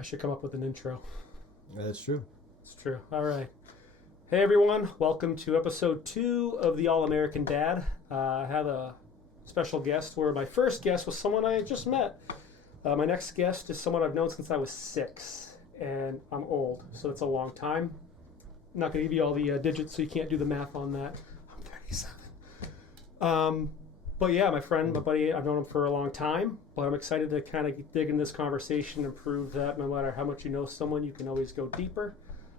I should come up with an intro. That's true. It's true. All right. Hey, everyone. Welcome to episode 2 of the All-American Dad. I have a special guest where my first guest was someone I just met. My next guest is someone I've known since I was 6, and I'm old, so it's a long time. I'm not going to give you all the digits, so you can't do the math on that. I'm 37. But yeah, my friend, my buddy, I've known him for a long time, but I'm excited to kind of dig in this conversation and prove that no matter how much you know someone, you can always go deeper,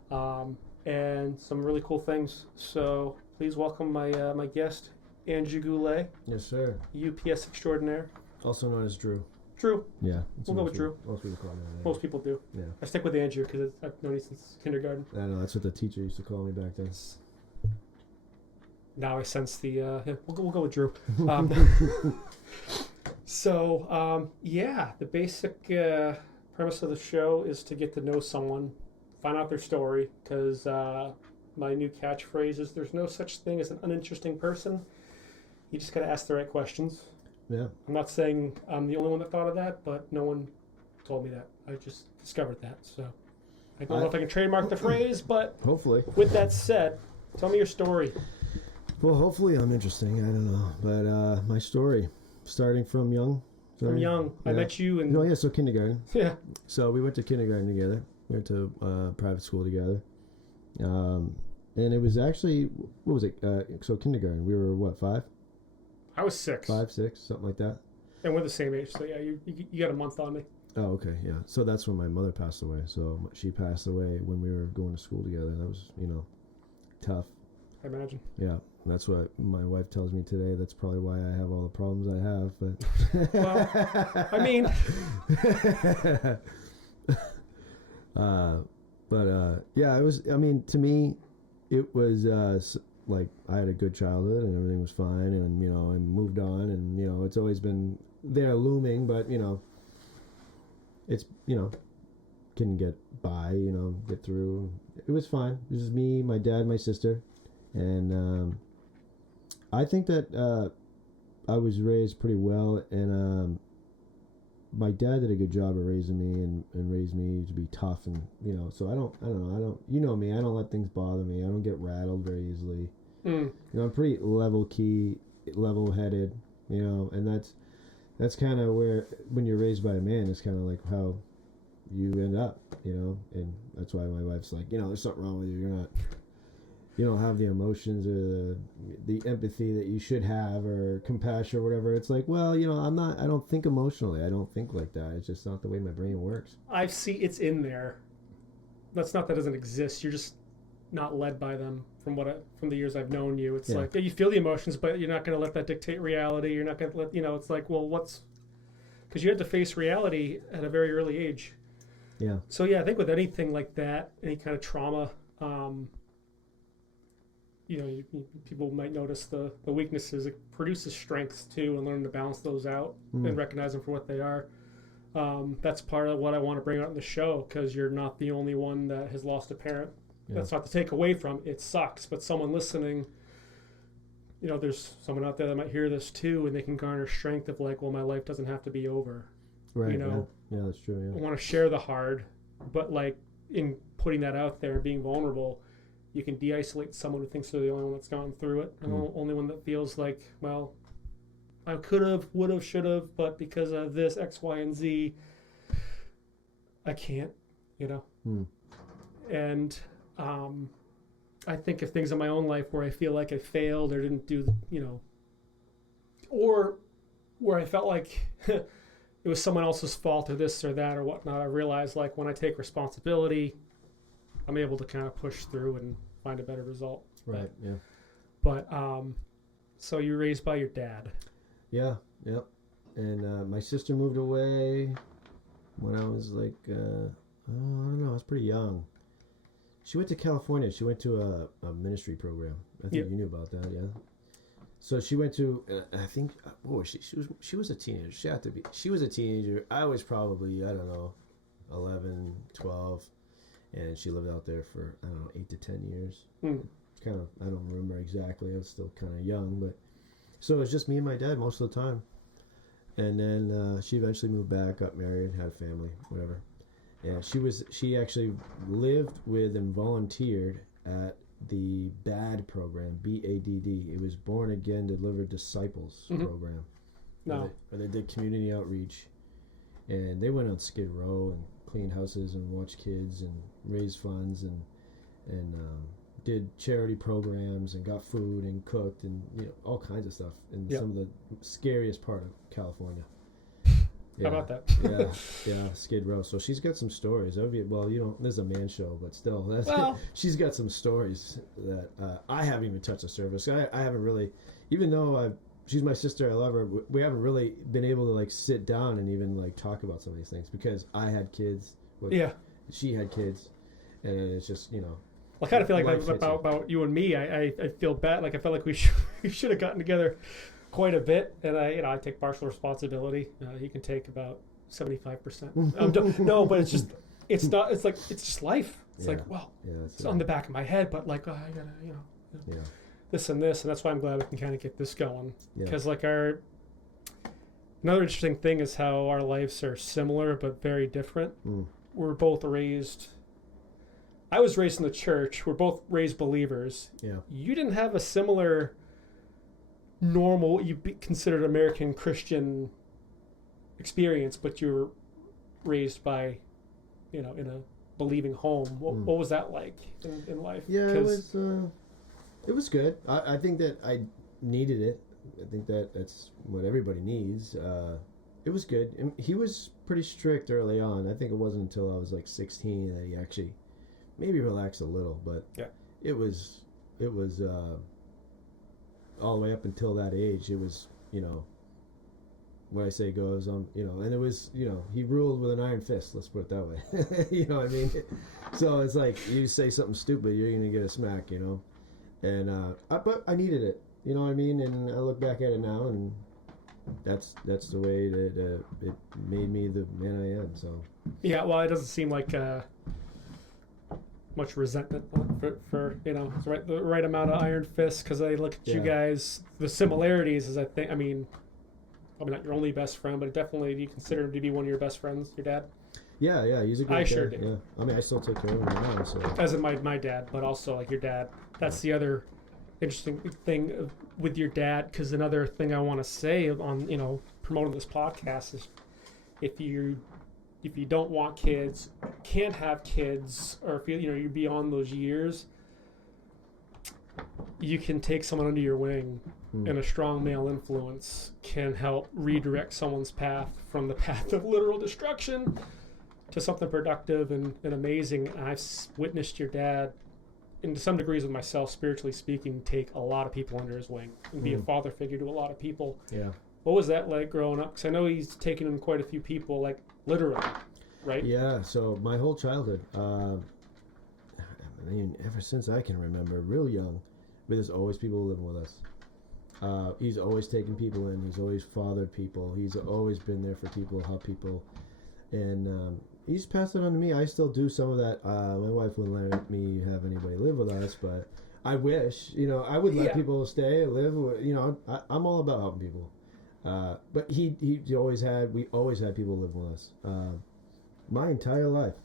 and some really cool things. So please welcome my guest, Andrew Goulet. Yes, sir. UPS extraordinaire. Also known as Drew. Drew. Yeah. We'll go with Drew. Most people call me that. Most people do. Yeah. I stick with Andrew because I've known you since kindergarten. I know, that's what the teacher used to call me back then. Now I sense the yeah, we'll go with Drew. The basic premise of the show is to get to know someone, find out their story, because my new catchphrase is there's no such thing as an uninteresting person. You just got to ask the right questions. Yeah. I'm not saying I'm the only one that thought of that, but no one told me that. I just discovered that. So I don't know if I can trademark the phrase, but hopefully. With that said, tell me your story. Well, hopefully I'm interesting. I don't know. But my story, starting from young. From young. Yeah. I met you in... Oh, yeah, so kindergarten. Yeah. So we went to kindergarten together. We went to private school together. And it was actually, what was it? So kindergarten, we were what, 5? I was 6. 5, 6, something like that. And we're the same age, so yeah, you got a month on me. Oh, okay, yeah. So that's when my mother passed away. So she passed away when we were going to school together. That was, tough. I imagine. Yeah, that's what my wife tells me today. That's probably why I have all the problems I have. But well, I mean, yeah, it was. I mean, to me, it was like I had a good childhood and everything was fine, and I moved on, and it's always been there looming, but it's can get by, get through. It was fine. It was me, my dad, my sister. And I think that I was raised pretty well, and my dad did a good job of raising me and raised me to be tough, and so I don't know me, I don't let things bother me. I don't get rattled very easily. I'm pretty level-headed, and that's kind of where, when you're raised by a man, it's kind of like how you end up, and that's why my wife's like, there's something wrong with you. You don't have the emotions or the empathy that you should have, or compassion or whatever. It's like, well, I don't think emotionally. I don't think like that. It's just not the way my brain works. I see it's in there. That's not that it doesn't exist. You're just not led by them from the years I've known you. It's like, you feel the emotions, but you're not going to let that dictate reality. You're not going to let, it's like, well, because you had to face reality at a very early age. Yeah. So yeah, I think with anything like that, any kind of trauma, people might notice the weaknesses. It produces strengths too, and learn to balance those out and recognize them for what they are. That's part of what I want to bring out in the show, because you're not the only one that has lost a parent. Yeah. That's not to take away from it sucks, but someone listening, there's someone out there that might hear this too, and they can garner strength of like, well, my life doesn't have to be over. Right. Yeah, that's true. Yeah. I want to share the hard, but like in putting that out there and being vulnerable, you can de-isolate someone who thinks they're the only one that's gone through it, and the only one that feels like, well, I could have, would have, should have, but because of this X, Y, and Z, I can't, And I think of things in my own life where I feel like I failed or didn't do, or where I felt like it was someone else's fault or this or that or whatnot. I realized, like, when I take responsibility, I'm able to kind of push through and find a better result. Right. Yeah. But so you were raised by your dad. Yeah. Yep. And my sister moved away when I was like, I don't know, I was pretty young. She went to California. She went to a ministry program. I think you knew about that, yeah. So she went to, I think, she was a teenager. She had to be. She was a teenager. I was probably, I don't know, 11, 12. And she lived out there for, 8 to 10 years. Kind of, I don't remember exactly. I was still kind of young. But so it was just me and my dad most of the time. And then she eventually moved back, got married, had a family, whatever. Yeah, she actually lived with and volunteered at the BADD program, BADD. It was Born Again Delivered Disciples program. No. Where they did community outreach, and they went on Skid Row and cleaned houses and watched kids and raised funds and did charity programs and got food and cooked and all kinds of stuff in some of the scariest part of California. Yeah. How about that? yeah, Skid Row. So she's got some stories. There's a man show, but still, she's got some stories that I haven't even touched the surface. I haven't really, even though she's my sister, I love her. We haven't really been able to sit down and even talk about some of these things because I had kids. She had kids, and it's just I kind of feel like about you and me. I feel bad. I felt like we should have gotten together quite a bit, and I take partial responsibility. He can take about 75%. No, but it's just it's just life. It's it's on the back of my head, but I gotta this and this, and that's why I'm glad we can kind of get this going because another interesting thing is how our lives are similar but very different. We're both raised. I was raised in the church. We're both raised believers. Yeah. You didn't have a similar normal, what you considered American Christian experience, but you were raised by, in a believing home. What was that like in life? Yeah, it was good. I think that I needed it. I think that's what everybody needs. It was good. And he was pretty strict early on. I think it wasn't until I was 16 that he actually maybe relaxed a little, but it was all the way up until that age. It was what I say goes on, and it was he ruled with an iron fist, let's put it that way. You know what I mean? So it's you say something stupid, you're gonna get a smack, and but I needed it, you know what I mean? And I look back at it now, and that's the way that it made me the man I am. So well, it doesn't seem like much resentment for the right amount of iron fist, because I look at you guys, the similarities is probably not your only best friend, but definitely do you consider him to be one of your best friends, your dad? Yeah, he's a great guy. Sure do. Yeah, I mean, I still take care of him now. So. As in my dad, but also your dad. That's the other interesting thing with your dad, because another thing I want to say on promoting this podcast is if you don't want kids, can't have kids, or if you're beyond those years, you can take someone under your wing, and a strong male influence can help redirect someone's path from the path of literal destruction to something productive and amazing. And I've witnessed your dad, and to some degrees with myself, spiritually speaking, take a lot of people under his wing and be a father figure to a lot of people. Yeah. What was that like growing up? Because I know he's taken in quite a few people, literally, right? Yeah, so my whole childhood, ever since I can remember, real young, there's always people living with us. He's always taken people in. He's always fathered people. He's always been there for people, help people. And he's passed it on to me. I still do some of that. My wife wouldn't let me have anybody live with us, but I wish, I would let people stay and live. I'm all about helping people. But we always had people living with us. My entire life,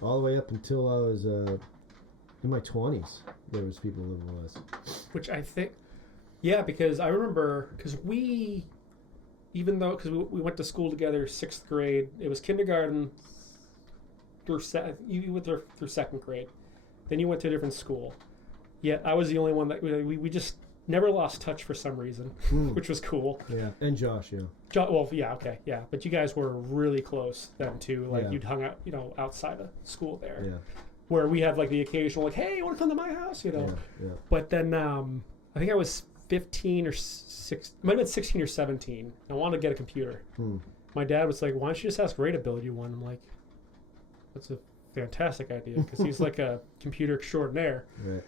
all the way up until I was in my 20s, there was people living with us. Which I think, because I remember, because we went to school together, 6th grade. It was kindergarten through you went there through 2nd grade. Then you went to a different school. Yet I was the only one that we just never lost touch for some reason, which was cool. Yeah, and Josh, but you guys were really close then too. You'd hung out, outside of school there. Yeah. Where we had the occasional hey, you want to come to my house, Yeah. But then I think I was 15 or 6, might have been 16 or 17. I wanted to get a computer. My dad was like, "Why don't you just ask Ray to build you one?" I'm like, "That's a fantastic idea," because he's like a computer extraordinaire. Right.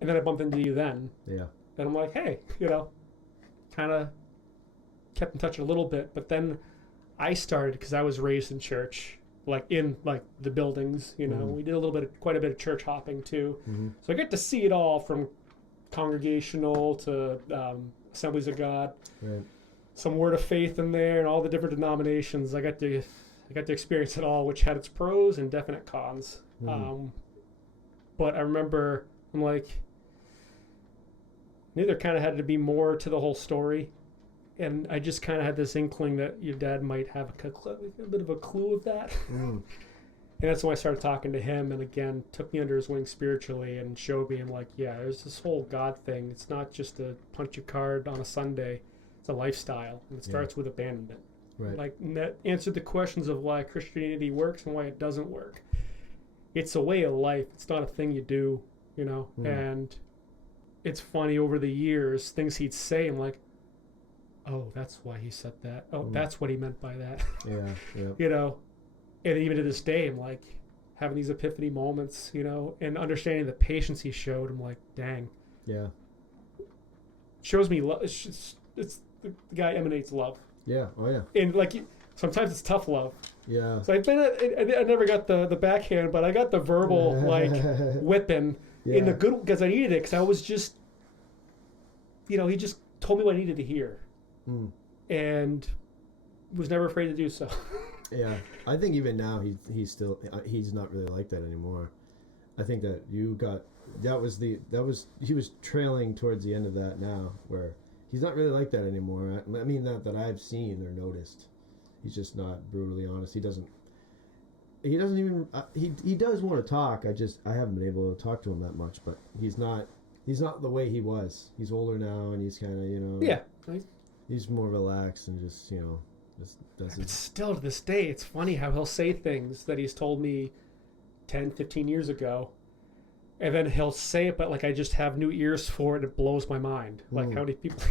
And then I bumped into you then. Yeah. And I'm like, hey, kind of kept in touch a little bit. But then I started, because I was raised in church, in the buildings, we did quite a bit of church hopping too. So I get to see it all from congregational to Assemblies of God, right. Some Word of Faith in there, and all the different denominations. I got to I got to experience it all, which had its pros and definite cons. But I remember I'm like, neither kind of had to be more to the whole story. And I just kind of had this inkling that your dad might have a bit of a clue of that. And that's when I started talking to him, and again, took me under his wing spiritually and showed me, I'm like, yeah, there's this whole God thing. It's not just a punch a card on a Sunday. It's a lifestyle, and it starts with abandonment. Right. Like, that answered the questions of why Christianity works and why it doesn't work. It's a way of life. It's not a thing you do, you know? And it's funny, over the years, things he'd say, I'm like, oh, that's why he said that. Oh, that's what he meant by that. Yeah. You know? And even to this day, I'm like, having these epiphany moments, you know, and understanding the patience he showed, I'm like, dang. Yeah. Shows me love. It's the guy emanates love. Yeah. Oh, yeah. And, like, sometimes it's tough love. Yeah. So I never got the backhand, but I got the verbal, like, whipping in the good, because I needed it, because I was just, you know, he just told me what I needed to hear. And was never afraid to do so. Yeah. I think even now he's still, he's not really like that anymore. I think that he was trailing towards the end of that now, where he's not really like that anymore. I mean, that I've seen or noticed. He's just not brutally honest. He doesn't even, he does want to talk. I haven't been able to talk to him that much, but he's not the way he was. He's older now, and he's kind of, you know. Yeah. He's more relaxed and just, you know, just does But still, to this day, it's funny how he'll say things that he's told me 10, 15 years ago, and then he'll say it, but, like, I just have new ears for it. It blows my mind. Like, how many people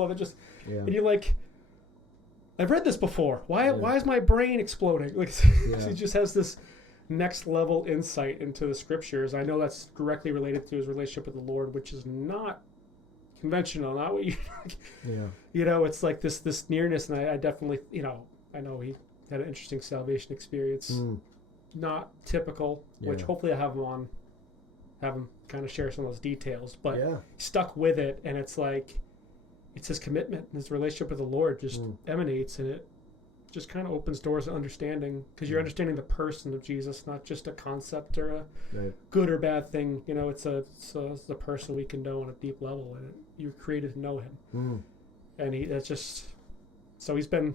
have it just... Yeah. And you're like, I've read this before. Why is my brain exploding? Like, he just has this next level insight into the scriptures. I know that's directly related to his relationship with the Lord, which is not conventional, not what you... You know, it's like this nearness, and I definitely, you know, I know he had an interesting salvation experience. Not typical, which hopefully I have him kind of share some of those details, but he stuck with it, and it's like, it's his commitment and his relationship with the Lord just emanates, and it just kind of opens doors to understanding, because you're understanding the person of Jesus, not just a concept or a good or bad thing. You know, it's the person we can know on a deep level, and you're created to know him. And he's been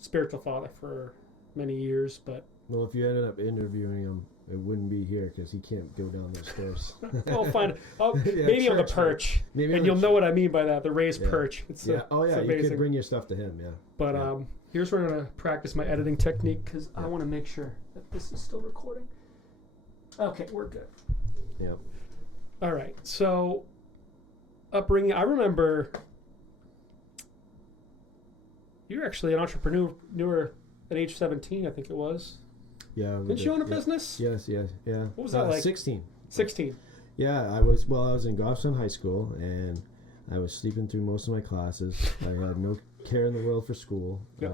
spiritual father for many years, but... Well, if you ended up interviewing him, it wouldn't be here, because he can't go down those stairs. I'll find it. Maybe on the perch. And you'll know what I mean by that, the raised perch. It's you could bring your stuff to him, But here's where I'm going to practice my editing technique, because I want to make sure that this is still recording. Okay, we're good. Yep. All right, so upbringing, I remember you're actually an entrepreneur at age 17, I think it was. Yeah. Didn't you own a business? Yes. What was that like? 16. 16. Yeah, I was in Goffstown High School, and I was sleeping through most of my classes. I had no care in the world for school. Yep.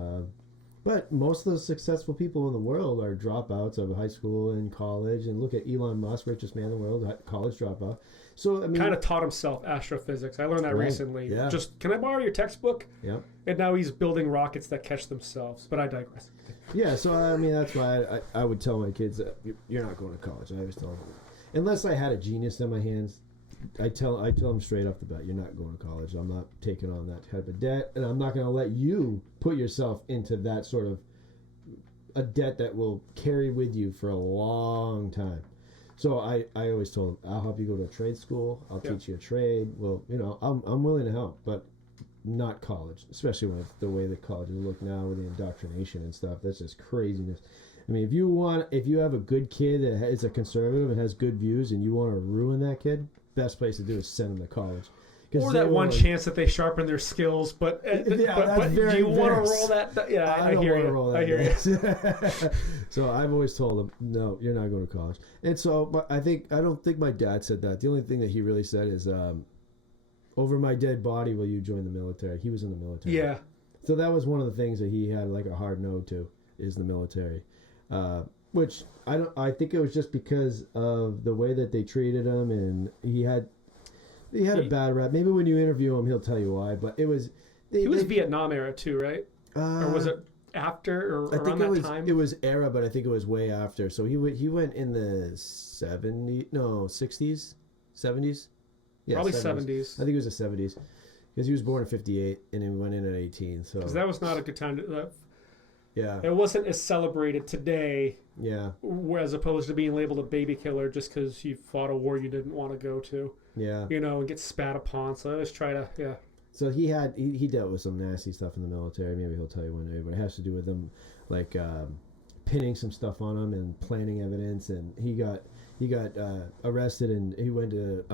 But most of the successful people in the world are dropouts of high school and college. And look at Elon Musk, richest man in the world, college dropout. So, I mean... Kind of taught himself astrophysics. I learned that recently. Yeah. Just, can I borrow your textbook? Yep. And now he's building rockets that catch themselves. But I digress. Yeah, so, I mean, that's why I would tell my kids that you're not going to college. I always tell them. Unless I had a genius in my hands, I tell them straight off the bat, you're not going to college. I'm not taking on that type of debt, and I'm not going to let you put yourself into that sort of a debt that will carry with you for a long time. So I always told them, I'll help you go to a trade school. I'll teach you a trade. Well, you know, I'm willing to help, but not college, especially with the way that colleges look now with the indoctrination and stuff. That's just craziness. I mean, if you have a good kid that is a conservative and has good views, and you want to ruin that kid, best place to do is send them to college. Or that one chance that they sharpen their skills, but do you want to roll that? Yeah, I hear you. I hear you. So I've always told them, no, you're not going to college. And so I don't think my dad said that. The only thing that he really said is, over my dead body, will you join the military? He was in the military. Yeah. So that was one of the things that he had like a hard no to, is the military. Which I think it was just because of the way that they treated him, and he had a bad rap. Maybe when you interview him, he'll tell you why. But it was he was Vietnam era too, right? Or was it after or I around think that time? it was era, but I think it was way after. So he went in the 60s, 70s. Yeah, Probably 70s. I think it was the 70s because he was born in 58 and he went in at 18. So Because that was not a good time to. yeah, It wasn't as celebrated today, yeah, as opposed to being labeled a baby killer just because you fought a war you didn't want to go to, yeah. and get spat upon. So I always try to, yeah. So he dealt with some nasty stuff in the military. Maybe he'll tell you one day, but it has to do with them like pinning some stuff on him and planting evidence. And he got arrested and he went to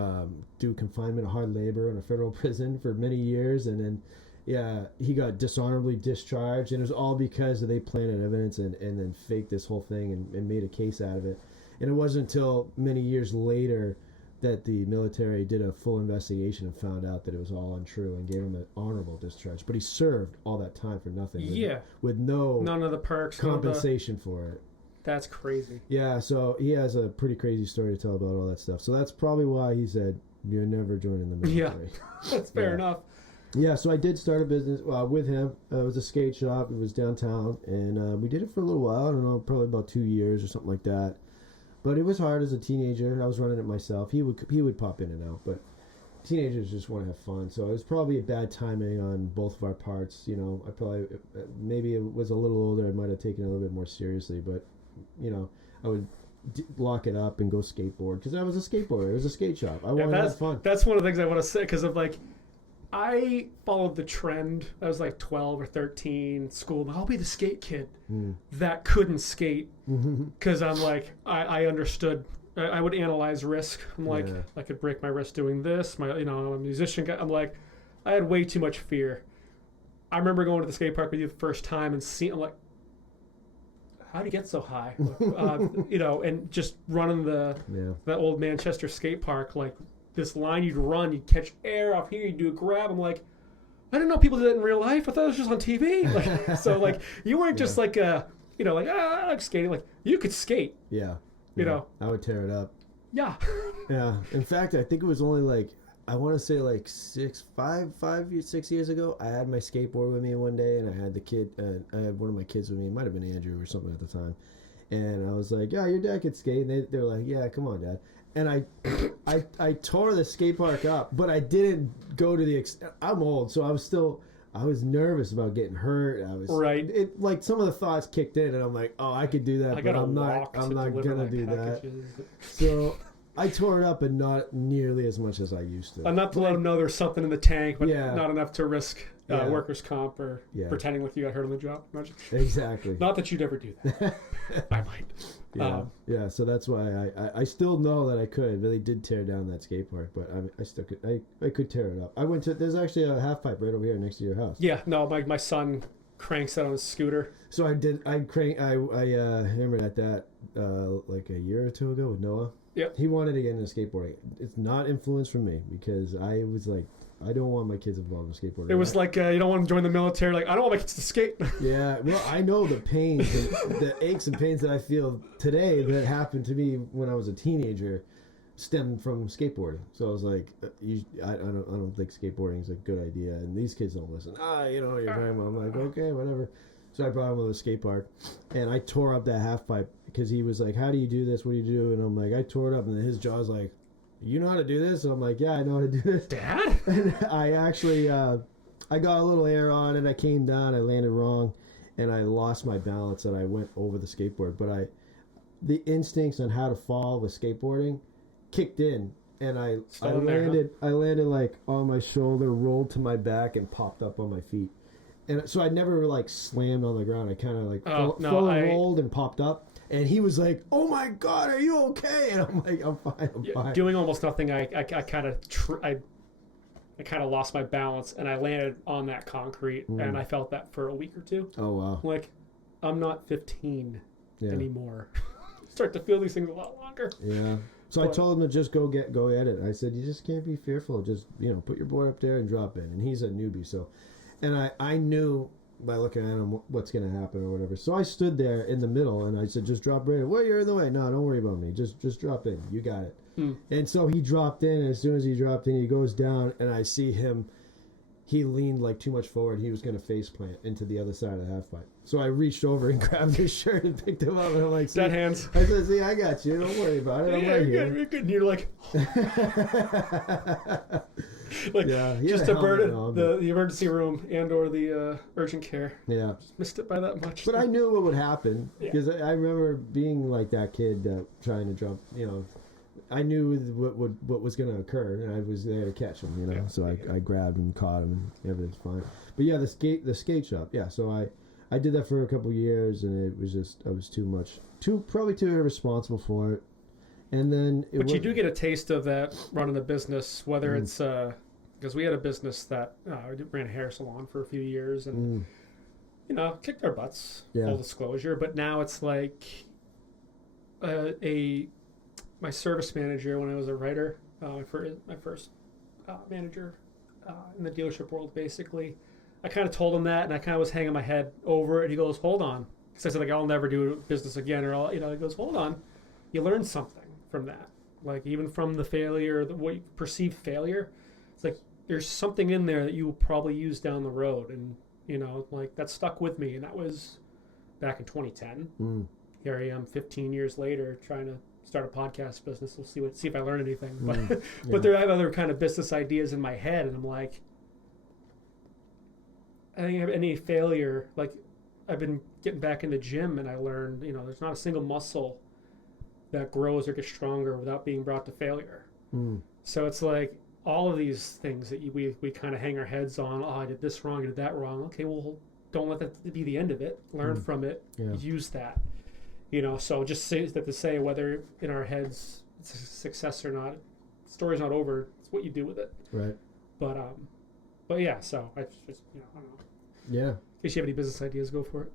do confinement of hard labor in a federal prison for many years. And then he got dishonorably discharged, and it was all because they planted evidence and then faked this whole thing and made a case out of it. And it wasn't until many years later that the military did a full investigation and found out that it was all untrue and gave him an honorable discharge. But he served all that time for nothing. With none of the perks, compensation for it. That's crazy. Yeah, so he has a pretty crazy story to tell about all that stuff. So that's probably why he said, "You're never joining the military." Yeah, that's fair enough. Yeah, so I did start a business with him. It was a skate shop. It was downtown, and we did it for a little while. I don't know, probably about 2 years or something like that. But it was hard as a teenager. I was running it myself. He would pop in and out, but teenagers just want to have fun. So it was probably a bad timing on both of our parts. I probably, maybe it was a little older. I might have taken it a little bit more seriously, but I would lock it up and go skateboard because I was a skateboarder. It was a skate shop. I wanted to have fun. That's one of the things I want to say because of I followed the trend. I was like 12 or 13, school. I'll be the skate kid that couldn't skate because I'm like, I understood. I would analyze risk. I'm like, I could break my wrist doing this. I'm a musician guy. I'm like, I had way too much fear. I remember going to the skate park with you the first time and seeing, I'm like, how do you get so high? And just running the old Manchester skate park, like, this line you'd run, you'd catch air off here, you'd do a grab. I'm like, I didn't know people did that in real life. I thought it was just on TV. You weren't just I like skating. Like, you could skate. Yeah. I would tear it up. Yeah. Yeah. In fact, I think it was only I want to say 6 years ago, I had my skateboard with me one day, and I had I had one of my kids with me. It might have been Andrew or something at the time. And I was like, yeah, your dad could skate. And they were like, yeah, come on, Dad. And I tore the skate park up, but I didn't go to the I'm old, so I was nervous about getting hurt. Right. Some of the thoughts kicked in, and I'm like, oh, I could do that, but I'm not gonna do that. So I tore it up, and not nearly as much as I used to. Enough to let them know there's something in the tank, but not enough to risk workers' comp or pretending like you got hurt on the job. Exactly. Not that you'd ever do that. I might. Yeah, so that's why I still know that I could. But they did tear down that skate park, but I still could. I could tear it up. There's actually a half pipe right over here next to your house. Yeah, no, my son cranks that on his scooter. So I hammered at that like a year or two ago with Noah. Yep. He wanted to get into skateboarding. It's not influence from me because I was like, I don't want my kids involved in skateboarding. It was like, you don't want to join the military. Like, I don't want my kids to skate. Yeah, well, I know the pains, the aches and pains that I feel today that happened to me when I was a teenager stemmed from skateboarding. So I was like, I don't think skateboarding is a good idea. And these kids don't listen. Your grandma. I'm like, okay, whatever. So I brought him to the skate park, and I tore up that half pipe because he was like, how do you do this? What do you do? And I'm like, I tore it up, and then his jaw's like, you know how to do this? And I'm like, yeah, I know how to do this. Dad? And I actually, I got a little air on it. I came down. I landed wrong, and I lost my balance, and I went over the skateboard. But the instincts on how to fall with skateboarding kicked in, and I landed like on my shoulder, rolled to my back, and popped up on my feet. And so I never slammed on the ground. I kind of rolled and popped up. And he was like, "Oh my God, are you okay?" And I'm like, "I'm fine. I'm fine." Doing almost nothing, I kind of lost my balance, and I landed on that concrete, and I felt that for a week or two. Oh wow! Like, I'm not 15 anymore. Start to feel these things a lot longer. Yeah. So I told him to just go at it. I said, "You just can't be fearful. Just put your board up there and drop in." And he's a newbie, so, and I knew by looking at him what's going to happen or whatever. So I stood there in the middle and I said, just drop right in. Well, you're in the way. No, don't worry about me. Just drop in. You got it. And so he dropped in, and as soon as he dropped in, he goes down, and I see him. He leaned too much forward. He was going to face plant into the other side of the half pipe. So I reached over and grabbed his shirt and picked him up, and I'm like, dead hands. I said, see, I got you. Don't worry about it. I'm right here. You're good. And you're like, like just averted the emergency room and or the urgent care. Yeah. Just missed it by that much. But I knew what would happen because I remember being like that kid trying to jump. I knew what was going to occur, and I was there to catch him. Yeah. So I grabbed him, caught him, and everything's fine. But yeah, the skate shop. Yeah. So I did that for a couple of years, and it was just I was probably too irresponsible for it. And then but you do get a taste of that running a business, whether it's because we had a business that ran a hair salon for a few years, and kicked our butts, full disclosure. But now it's like my service manager when I was a writer, my first manager in the dealership world, basically. I kind of told him that, and I kind of was hanging my head over it. He goes, "Hold on," because I said, like, "I'll never do business again," or he goes, "Hold on, you learn something from that, like even from the failure, what you perceived failure. It's like there's something in there that you will probably use down the road, and like that stuck with me." And that was back in 2010. Here I am, 15 years later, trying to start a podcast business. We'll see if I learn anything. But I have other kind of business ideas in my head, and I'm like, I think any failure, like I've been getting back in the gym, and I learned, there's not a single muscle that grows or gets stronger without being brought to failure. So it's like all of these things that we kind of hang our heads on. Oh, I did this wrong, I did that wrong. Okay, well, don't let that be the end of it. Learn from it. Use that. So just say that to say whether in our heads it's a success or not, the story's not over. It's what you do with it. Right. But yeah, so I just I don't know. Yeah. In case you have any business ideas, go for it.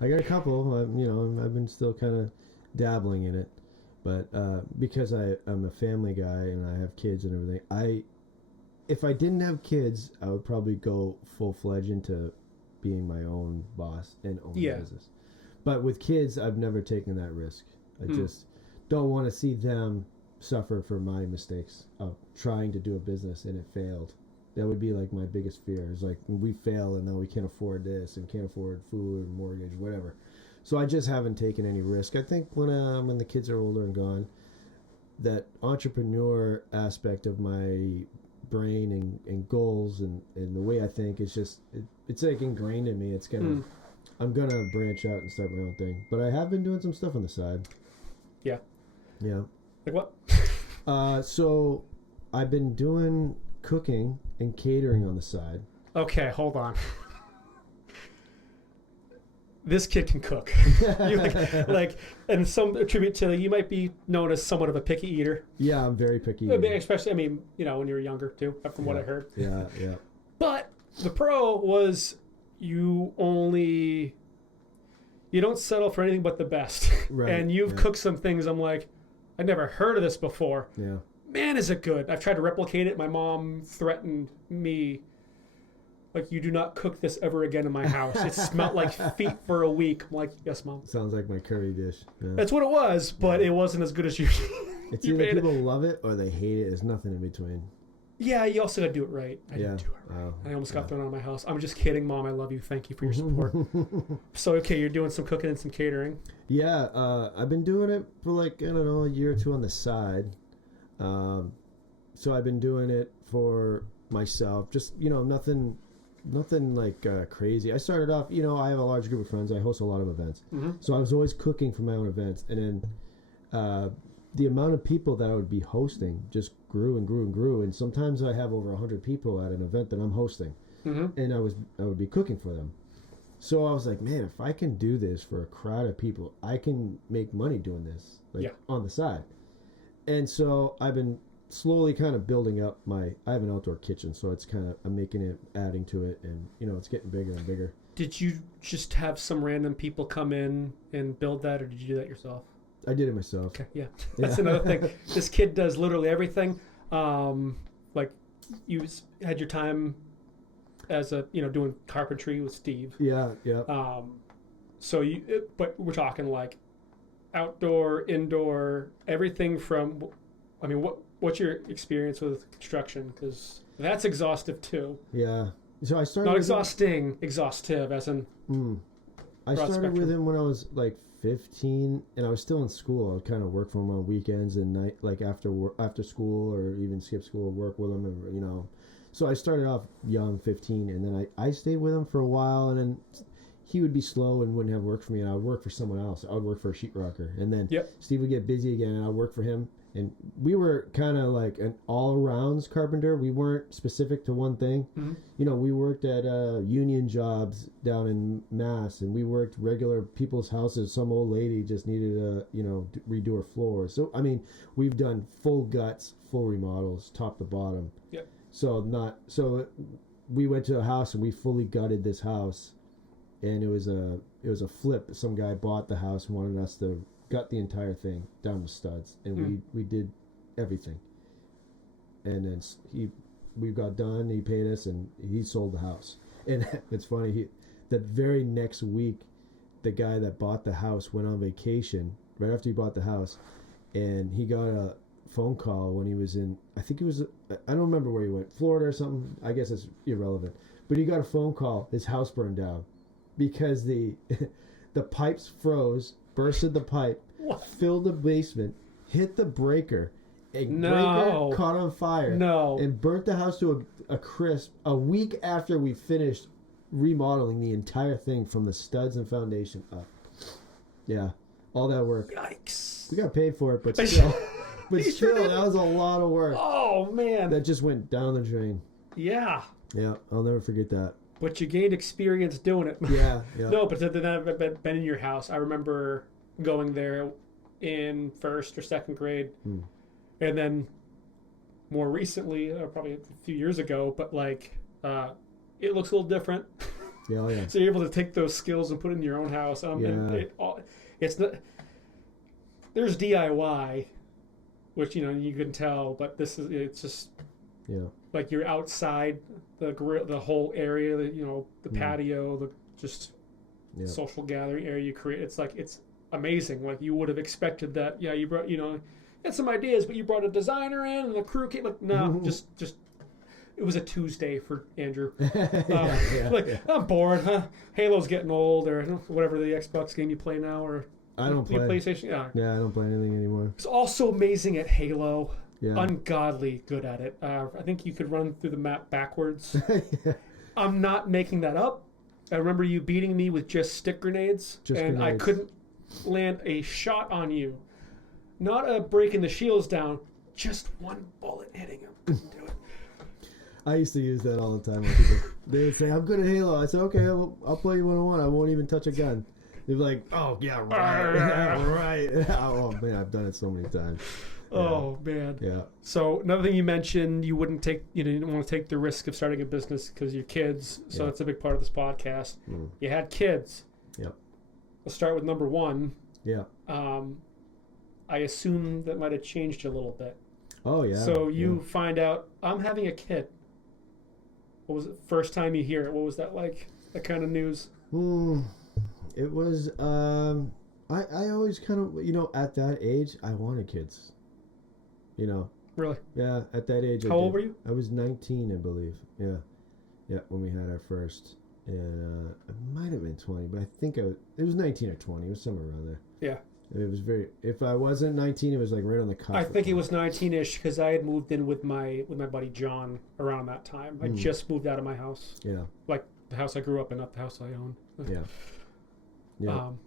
I got a couple. I've been still kind of dabbling in it, but because I'm a family guy and I have kids and everything, if I didn't have kids, I would probably go full-fledged into being my own boss and own business. But with kids, I've never taken that risk. I just don't want to see them suffer for my mistakes of trying to do a business and it failed. That would be like my biggest fear. Is like we fail and now we can't afford this and can't afford food and mortgage, whatever. So I just haven't taken any risk. I think when the kids are older and gone, that entrepreneur aspect of my brain and goals and the way I think is just it's like ingrained in me. I'm gonna branch out and start my own thing. But I have been doing some stuff on the side. Yeah. Yeah. Like what? So I've been doing cooking and catering on the side. Okay, hold on. This kid can cook. And some attribute to you might be known as somewhat of a picky eater. Yeah, I'm very picky. Especially, when you were younger too, from what I heard. Yeah. But the pro was you don't settle for anything but the best. Right. And you've cooked some things I'm like, I'd never heard of this before. Yeah. Man, is it good. I've tried to replicate it. My mom threatened me, like, you do not cook this ever again in my house. It smelled like feet for a week. I'm like, yes, Mom. Sounds like my curry dish. Yeah. That's what it was, but it wasn't as good as you. It's either people love it or they hate it. There's nothing in between. Yeah, you also got to do it right. I didn't do it right. I almost got thrown out of my house. I'm just kidding, Mom. I love you. Thank you for your support. So, okay, you're doing some cooking and some catering. Yeah, I've been doing it for like, I don't know, a year or two on the side. So I've been doing it for myself. Just, nothing like crazy. I started off, I have a large group of friends. I host a lot of events. Mm-hmm. So I was always cooking for my own events. And then the amount of people that I would be hosting just grew and grew and grew. And sometimes I have over 100 people at an event that I'm hosting. Mm-hmm. And I would be cooking for them. So I was like, man, if I can do this for a crowd of people, I can make money doing this on the side. And so I've been slowly kind of building up I have an outdoor kitchen, so it's kind of, I'm making it, adding to it, and, it's getting bigger and bigger. Did you just have some random people come in and build that, or did you do that yourself? I did it myself. Okay, yeah. That's another thing. This kid does literally everything. Like, you had your time as doing carpentry with Steve. Yeah. So but we're talking like outdoor, indoor, everything from, what's your experience with construction? Because that's exhaustive too. Yeah. So I started Not with exhausting, exhaustive, as in. I broad started spectrum. with him when I was like 15, and I was still in school. I would kind of work for him on weekends and night, like after school, or even skip school, work with him, and So I started off young, 15, and then I stayed with him for a while, and then he would be slow and wouldn't have work for me, and I would work for someone else. I would work for a sheetrocker, and then Steve would get busy again, and I'd work for him. And we were kind of like an all-arounds carpenter. We weren't specific to one thing. Mm-hmm. We worked at union jobs down in Mass, and we worked regular people's houses. Some old lady just needed to redo her floor. So, I mean, we've done full guts, full remodels, top to bottom. Yep. So we went to a house, and we fully gutted this house, and it was a flip. Some guy bought the house and wanted us to gut the entire thing down to studs, and we did everything. And then we got done. He paid us, and he sold the house. And it's funny. The very next week, the guy that bought the house went on vacation right after he bought the house, and he got a phone call when he was in. I think it was. I don't remember where he went, Florida or something. I guess it's irrelevant. But he got a phone call. His house burned down because the pipes froze. Bursted the pipe, filled the basement, hit the breaker, breaker caught on fire, and burnt the house to a crisp a week after we finished remodeling the entire thing from the studs and foundation up. Yeah, all that work. Yikes. We got paid for it, but still, that was a lot of work. Oh, man. That just went down the drain. Yeah. Yeah, I'll never forget that. But you gained experience doing it. Yeah. No, but then I've been in your house. I remember going there in first or second grade. And then more recently, probably a few years ago, but it looks a little different. Yeah, yeah. So you're able to take those skills and put it in your own house. And it's not, there's DIY, which, you can tell, but it's just... Yeah. Like you're outside the grill, the whole area, the patio, the just social gathering area you create. It's amazing. Like you would have expected that. Yeah, you brought, had some ideas, but you brought a designer in and the crew came. Like no, just it was a Tuesday for Andrew. I'm bored, huh? Halo's getting old, or whatever the Xbox game you play now, or I don't play PlayStation. Yeah, I don't play anything anymore. It's also amazing at Halo. Yeah. Ungodly good at it. I think you could run through the map backwards. Yeah. I'm not making that up. I remember you beating me with just stick grenades, I couldn't land a shot on you. Not breaking the shields down, just one bullet hitting him. Couldn't do it. I used to use that all the time. They would say, "I'm good at Halo." I said, "Okay, I'll play you 1-on-1. I won't even touch a gun." They'd be like, "Oh yeah, right, yeah, right." Oh man, I've done it so many times. Oh man. Yeah. So another thing you mentioned, you didn't want to take the risk of starting a business because your kids. So that's a big part of this podcast. You had kids. Yep. Let's start with number one. Yeah. I assume that might have changed a little bit. Oh yeah. So you find out I'm having a kid. What was it? First time you hear it? What was that like? That kind of news? It was. I always kind of at that age I wanted kids. Really? Yeah, at that age. How old were you? I was 19, I believe. Yeah, when we had our first, and it might have been 20, but I think it was 19 or 20. It was somewhere around there. Yeah. It was if I wasn't 19, it was like right on the cusp. I think it was 19-ish because I had moved in with my buddy John around that time. I just moved out of my house. Yeah. Like the house I grew up in, not the house I own. Yeah.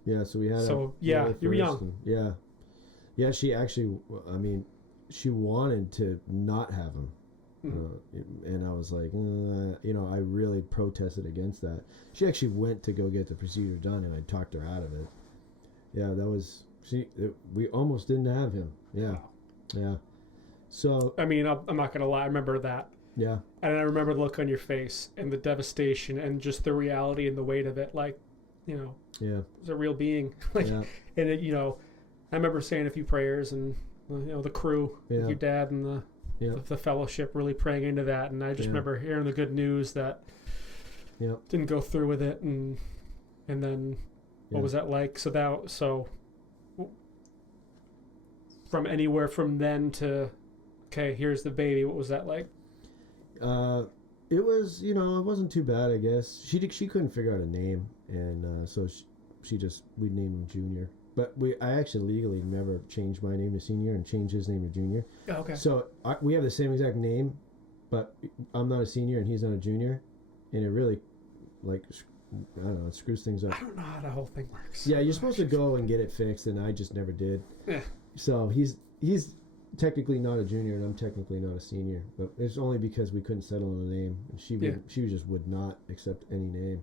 Yeah. So we had. You were young. And, yeah. She actually. I mean, she wanted to not have him, and I was like, I really protested against that. She actually went to go get the procedure done, and I talked her out of it. Yeah, that was we almost didn't have him. Yeah, wow. Yeah. So I mean, I'm not gonna lie. I remember that. Yeah. And I remember the look on your face and the devastation and just the reality and the weight of it. Like, yeah, it's a real being. And it, I remember saying a few prayers and. The crew, with your dad and the fellowship really praying into that. And I just remember hearing the good news that didn't go through with it. And then what was that like? So from anywhere from then to, okay, here's the baby. What was that like? It was, it wasn't too bad, I guess. She couldn't figure out a name, and so we named him Junior. But I actually legally never changed my name to Senior and changed his name to Junior. Oh, okay. So we have the same exact name, but I'm not a senior and he's not a junior, and it really, like, I don't know, it screws things up. I don't know how the whole thing works. Yeah, you're supposed to go and get it fixed, and I just never did. Yeah. So he's technically not a junior, and I'm technically not a senior, but it's only because we couldn't settle on a name, and she just would not accept any name.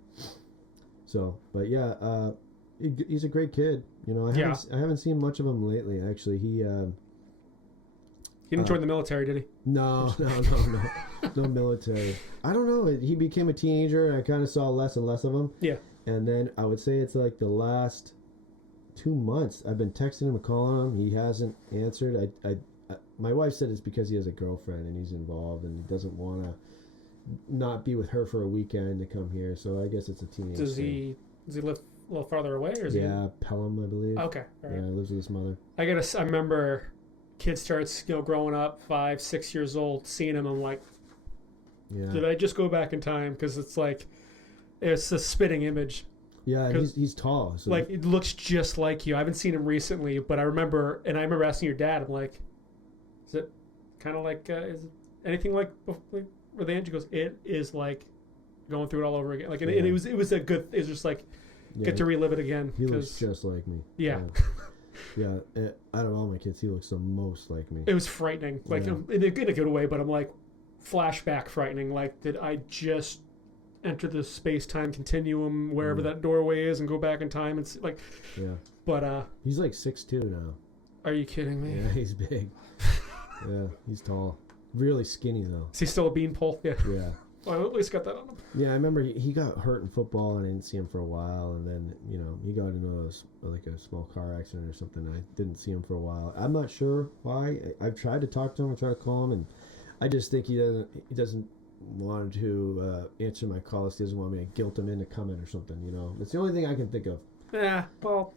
So, but yeah, he's a great kid. I haven't seen much of him lately. Actually, he didn't join the military, did he? No, no military. I don't know. He became a teenager, and I kind of saw less and less of him. Yeah. And then I would say it's like the last 2 months I've been texting him and calling him. He hasn't answered. My wife said it's because he has a girlfriend and he's involved and he doesn't want to not be with her for a weekend to come here. So I guess it's a teenage Does thing. he live a little farther away, or is he? Yeah, Pelham, I believe. Okay. All right. Yeah, he lives with his mother. I remember kids starts growing up 5, 6 years old, seeing him. I'm like, yeah. Did I just go back in time? Because it's like it's a spitting image. Yeah, he's tall. So like it looks just like you. I haven't seen him recently, but I remember asking your dad. I'm like, is it kind of like is it anything like with Angie? He goes, it is like going through it all over again. Like and it was a good. It was just like get to relive it again. He looks just like me. Yeah. Yeah, out of all my kids, he looks the most like me. It was frightening, like in a good way, but I'm like, flashback frightening. Like, did I just enter the space-time continuum wherever that doorway is and go back in time and see, like? Yeah. But he's like 6'2" now. Are you kidding me? Yeah, he's big. Yeah, he's tall. Really skinny though. Is he still a beanpole? Yeah. Yeah. Well, I at least got that on him. Yeah, I remember he got hurt in football and I didn't see him for a while, and then he got into a small car accident or something. I didn't see him for a while. I'm not sure why. I've tried to talk to him, I tried to call him, and I just think he doesn't want to answer my calls. He doesn't want me to guilt him into coming or something. It's the only thing I can think of. Yeah, well,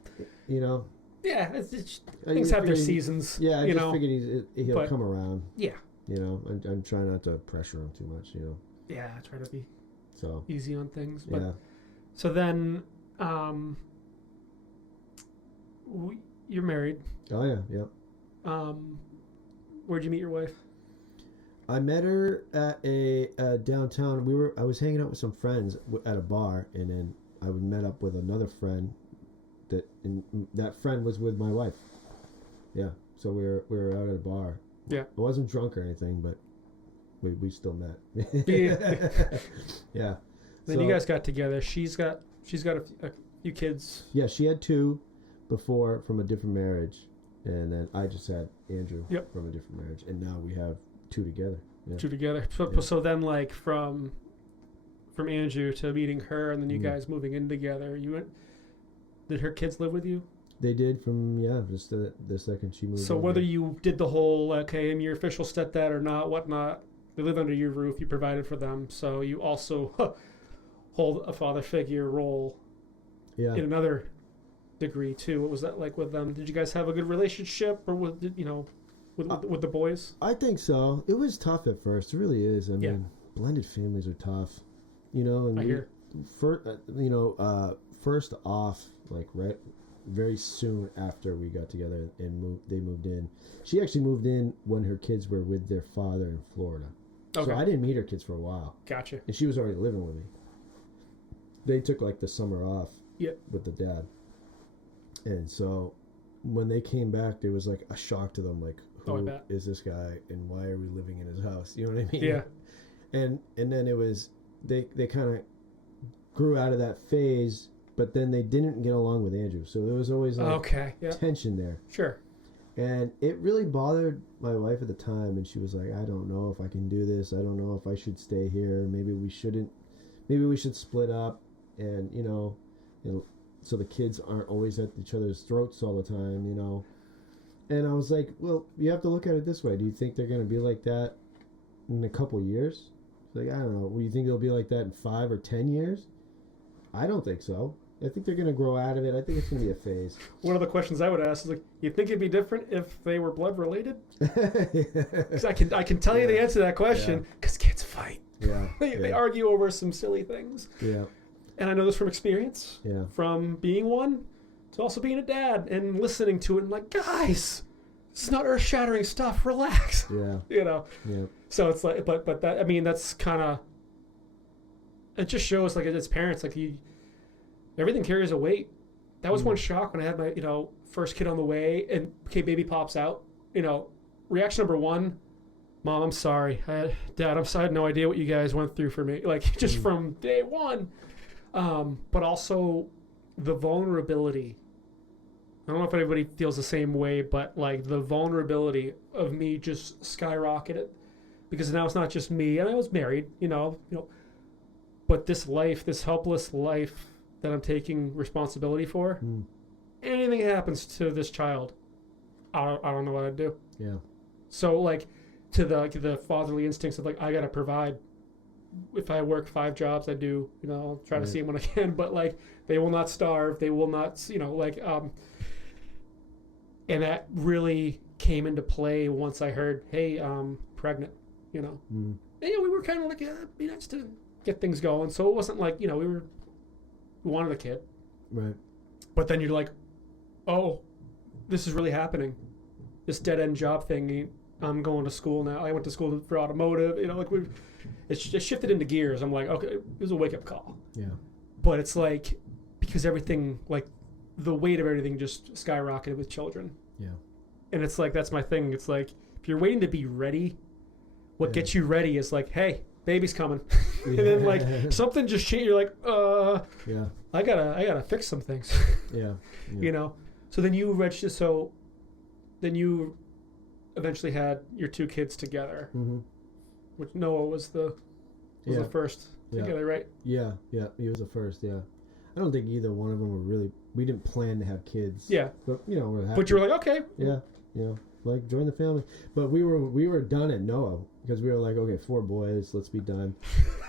yeah, it's things have their seasons. Yeah, I just figured he'll come around. Yeah. I'm trying not to pressure him too much. Yeah, I try to be easy on things. But yeah. So then, you're married. Oh yeah, yep. Where'd you meet your wife? I met her at a downtown. I was hanging out with some friends at a bar, and then I met up with another friend. That friend was with my wife. Yeah, so we were out at a bar. Yeah, I wasn't drunk or anything, but we still met. Yeah. Yeah. Then you guys got together. She's got a few kids. Yeah, she had 2 before from a different marriage, and then I just had Andrew from a different marriage, and now we have 2 together. Yeah. 2 together. So then, like from Andrew to meeting her, and then you guys moving in together. Did her kids live with you? They did just the second she moved. So whether you did the whole I'm your official stepdad or not, whatnot, they live under your roof. You provided for them, so you also hold a father figure role. Yeah. In another degree too. What was that like with them? Did you guys have a good relationship, or with the boys? I think so. It was tough at first. It really is. I mean, blended families are tough. And I hear. First off, like very soon after we got together and they moved in. She actually moved in when her kids were with their father in Florida. Okay. So I didn't meet her kids for a while. Gotcha. And she was already living with me. They took like the summer off with the dad. And so when they came back, there was like a shock to them, like, who is this guy and why are we living in his house? You know what I mean? Yeah. And then it was, they kind of grew out of that phase, but then they didn't get along with Andrew. So there was always tension there. Sure. And it really bothered my wife at the time. And she was like, I don't know if I can do this. I don't know if I should stay here. Maybe we shouldn't. Maybe we should split up. And, so the kids aren't always at each other's throats all the time, And I was like, well, you have to look at it this way. Do you think they're going to be like that in a couple years? Like, I don't know. Do you think they'll be like that in 5 or 10 years? I don't think so. I think they're going to grow out of it. I think it's going to be a phase. One of the questions I would ask is, like, you think it'd be different if they were blood related? Because I can tell you the answer to that question, because kids fight. Yeah. They argue over some silly things. Yeah. And I know this from experience. Yeah. From being one to also being a dad and listening to it and like, guys, it's not earth-shattering stuff. Relax. Yeah. You know. Yeah. So it's like, but that, I mean, that's kind of, it just shows like as parents, like everything carries a weight. That was one shock when I had my, first kid on the way and okay, baby pops out. Reaction number one, Mom, I'm sorry. Dad, I'm sorry. I had no idea what you guys went through for me. Like just from day one. But also the vulnerability. I don't know if anybody feels the same way, but like the vulnerability of me just skyrocketed because now it's not just me. And I was married, but this life, this helpless life that I'm taking responsibility for, anything happens to this child, I don't know what I'd do. Yeah. So like to the fatherly instincts of like, I got to provide. If I work 5 jobs, I do, I'll try to see them when I can, but like they will not starve. They will not, and that really came into play once I heard, hey, pregnant, And, we were kind of like, yeah, it'd be nice to get things going. So it wasn't like, we wanted a kid. Right. But then you're like, oh, this is really happening. This dead end job thing. I'm going to school now. I went to school for automotive. It shifted into gears. I'm like, okay, it was a wake up call. Yeah. But it's like because everything, like the weight of everything, just skyrocketed with children. Yeah. And it's like that's my thing. It's like if you're waiting to be ready, what gets you ready is like, hey, baby's coming, and then like something just changed. You're like, yeah, I gotta fix some things. Yeah. So then you registered. So then you eventually had your 2 kids together, which Noah was the first together, right? Yeah, he was the first. Yeah, I don't think either one of them were really. We didn't plan to have kids. Yeah, but we're happy. But you were like, okay. Yeah, like join the family. But we were done at Noah because we were like, okay, 4 boys, let's be done.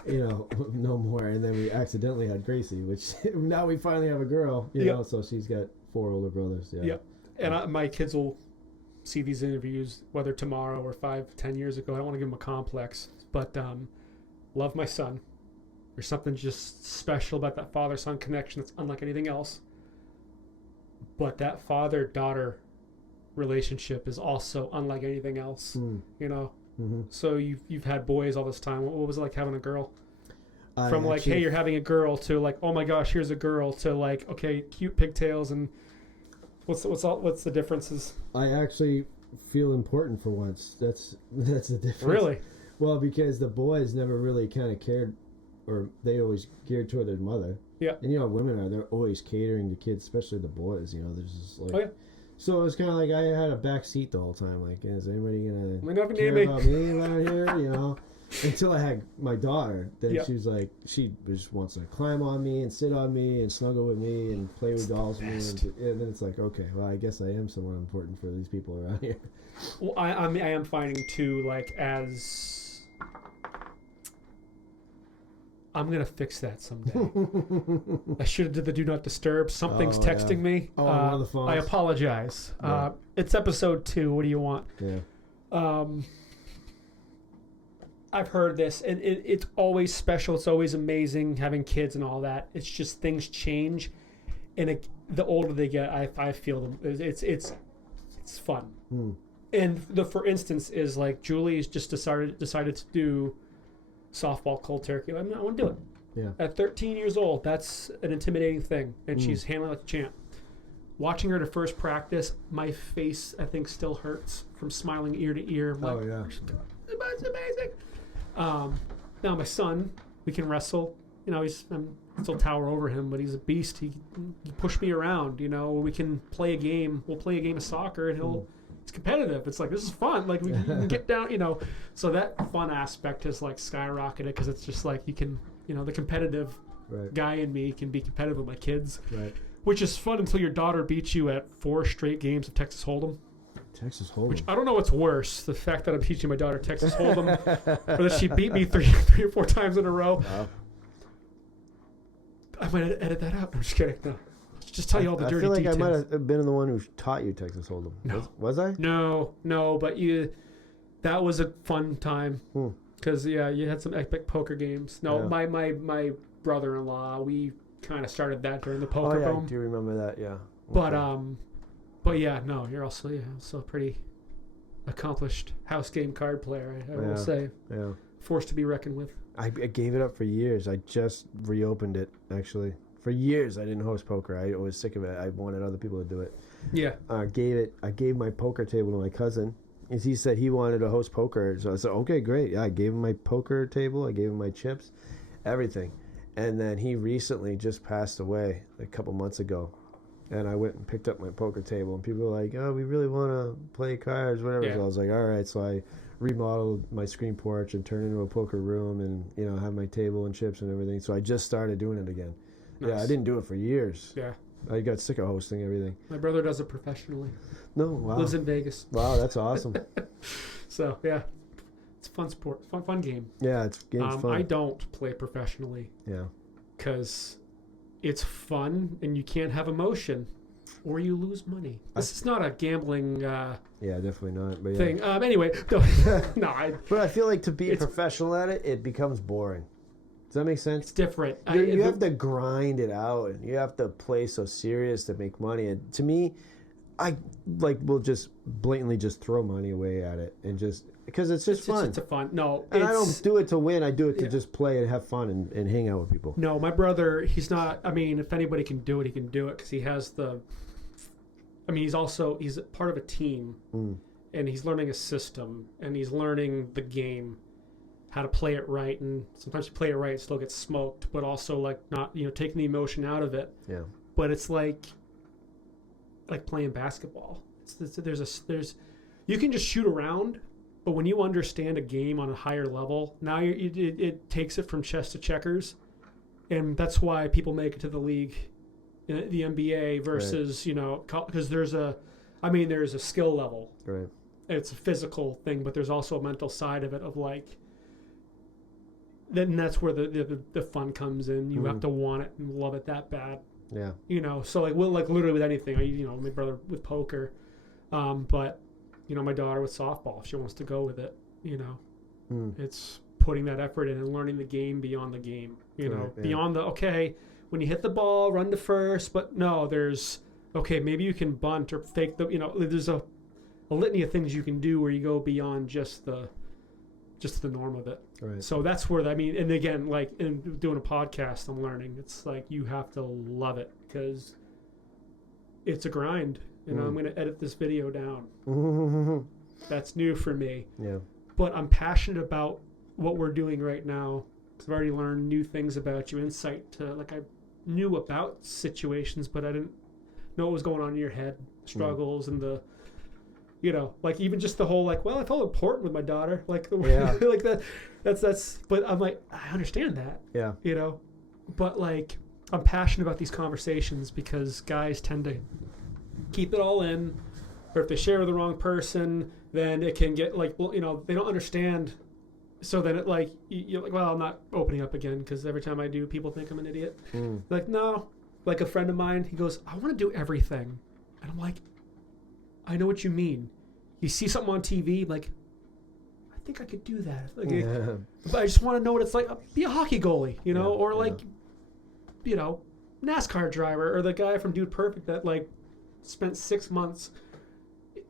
No more. And then we accidentally had Gracie, which now we finally have a girl. So she's got 4 older brothers. Yeah. Yep. And my kids will see these interviews whether tomorrow or 5-10 years ago. I don't want to give them a complex, but love my son. There's something just special about that father-son connection that's unlike anything else. But that father-daughter relationship is also unlike anything else. So you've had boys all this time. What was it like having a girl? From like, hey, you're having a girl to like, oh my gosh, here's a girl to like, okay, cute pigtails and what's the differences? I actually feel important for once. That's the difference. Really? Well, because the boys never really kind of cared, or they always geared toward their mother. Yeah. And women they're always catering to kids, especially the boys. There's just like. Oh, yeah. So it was kind of like I had a back seat the whole time. Like, is anybody gonna care about me around here? Until I had my daughter, then she was like, she just wants to climb on me and sit on me and snuggle with me and play with dolls with me. And then it's like, okay, well, I guess I am someone important for these people around here. Well, I am finding too, like, as I'm gonna fix that someday. I should have did the do not disturb. Something's texting me. Oh, one of the phones. I apologize. Yeah. It's episode 2. What do you want? Yeah. I've heard this, and it's always special. It's always amazing having kids and all that. It's just things change, and the older they get, I feel them. It's fun. And for instance is like Julie's just decided to do softball cold turkey. I want to do it. Yeah. At 13 years old, that's an intimidating thing, and she's handling like a champ. Watching her to first practice, my face I think still hurts from smiling ear to ear. I'm like, oh yeah, it's amazing. Now my son, we can wrestle. I'm still tower over him, but he's a beast. He pushed me around. We can play a game. We'll play a game of soccer, and it's competitive. It's like, this is fun. Like we can get down. So that fun aspect has like skyrocketed because it's just like you can, the competitive guy in me can be competitive with my kids. Right. Which is fun until your daughter beats you at 4 straight games of Texas Hold'em. Texas Hold'em. Which I don't know what's worse, the fact that I'm teaching my daughter Texas Hold'em, or that she beat me 3 or 4 times in a row. Wow. I might edit that out. I'm just kidding. No, just tell you all the dirty details. I feel like I might have been the one who taught you Texas Hold'em. No. Was I? No, but that was a fun time Because you had some epic poker games. No, Yeah. my brother-in-law, we kind of started that during the poker I boom. do remember that. Yeah. But yeah, no, you're also a pretty accomplished house game card player. I will say, forced to be reckoned with. I gave it up for years. I just reopened it actually. For years, I didn't host poker. I was sick of it. I wanted other people to do it. Yeah. I gave my poker table to my cousin. And he said he wanted to host poker. So I said, okay, great. Yeah, I gave him my poker table. I gave him my chips, everything. And then he recently just passed away a couple months ago. And I went and picked up my poker table. And people were like, oh, we really want to play cards, whatever. Yeah. So I was like, all right. So I remodeled my screen porch and turned it into a poker room and, have my table and chips and everything. So I just started doing it again. Nice. Yeah, I didn't do it for years. Yeah. I got sick of hosting everything. My brother does it professionally. No, wow. Lives in Vegas. Wow, that's awesome. So, yeah. It's fun sport. Fun game. Yeah, it's fun. I don't play professionally. Yeah. Because it's fun and you can't have emotion or you lose money. This is not a gambling yeah, definitely not. But thing. Anyway, no. But I feel like to be professional at it, it becomes boring. Does that make sense? It's different. You have to grind it out, and you have to play so serious to make money. And to me, I will just blatantly just throw money away at it, and just because it's just fun. It's a fun. No, and I don't do it to win. I do it to just play and have fun and hang out with people. No, my brother, he's not. I mean, if anybody can do it, he can do it because he has the. I mean, he's part of a team, and he's learning a system, and he's learning the game. How to play it right, and sometimes you play it right and still get smoked, but also like not taking the emotion out of it. Yeah. But it's like playing basketball. There's you can just shoot around, but when you understand a game on a higher level, now it takes it from chess to checkers, and that's why people make it to the league, in the NBA versus because there's a skill level. Right. It's a physical thing, but there's also a mental side of it of like. Then that's where the fun comes in. You have to want it and love it that bad. Yeah. So literally with anything. My brother with poker, but my daughter with softball. If she wants to go with it, it's putting that effort in and learning the game beyond the game. Beyond when you hit the ball, run to first. But no, there's maybe you can bunt or fake the. There's a litany of things you can do where you go beyond just the norm of it. Right. So that's where and again, like in doing a podcast, I'm learning. It's like you have to love it because it's a grind. I'm going to edit this video down. That's new for me. Yeah. But I'm passionate about what we're doing right now because I've already learned new things about you, insight to I knew about situations, but I didn't know what was going on in your head, struggles and the. Even just the whole I felt important with my daughter, like that. That's. But I'm like, I understand that. Yeah. But I'm passionate about these conversations because guys tend to keep it all in, or if they share with the wrong person, then it can get they don't understand. So then you're like, well, I'm not opening up again because every time I do, people think I'm an idiot. Like no, a friend of mine, he goes, I want to do everything, and I'm like. I know what you mean. You see something on TV, I think I could do that. But I just want to know what it's like. Be a hockey goalie, or NASCAR driver, or the guy from Dude Perfect that spent 6 months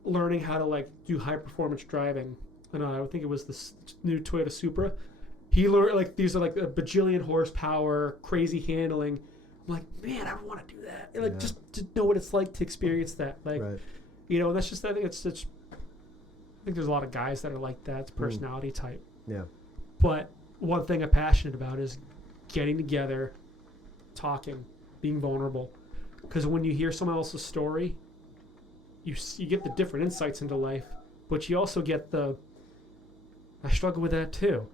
learning how to do high performance driving. And I think it was this new Toyota Supra. He learned these are a bajillion horsepower, crazy handling. I'm like, man, I want to do that. Just to know what it's like to experience that. Right. That's just, I think I think there's a lot of guys that are like that. It's personality type. Yeah. But one thing I'm passionate about is getting together, talking, being vulnerable. Because when you hear someone else's story, you get the different insights into life, but you also get I struggle with that too.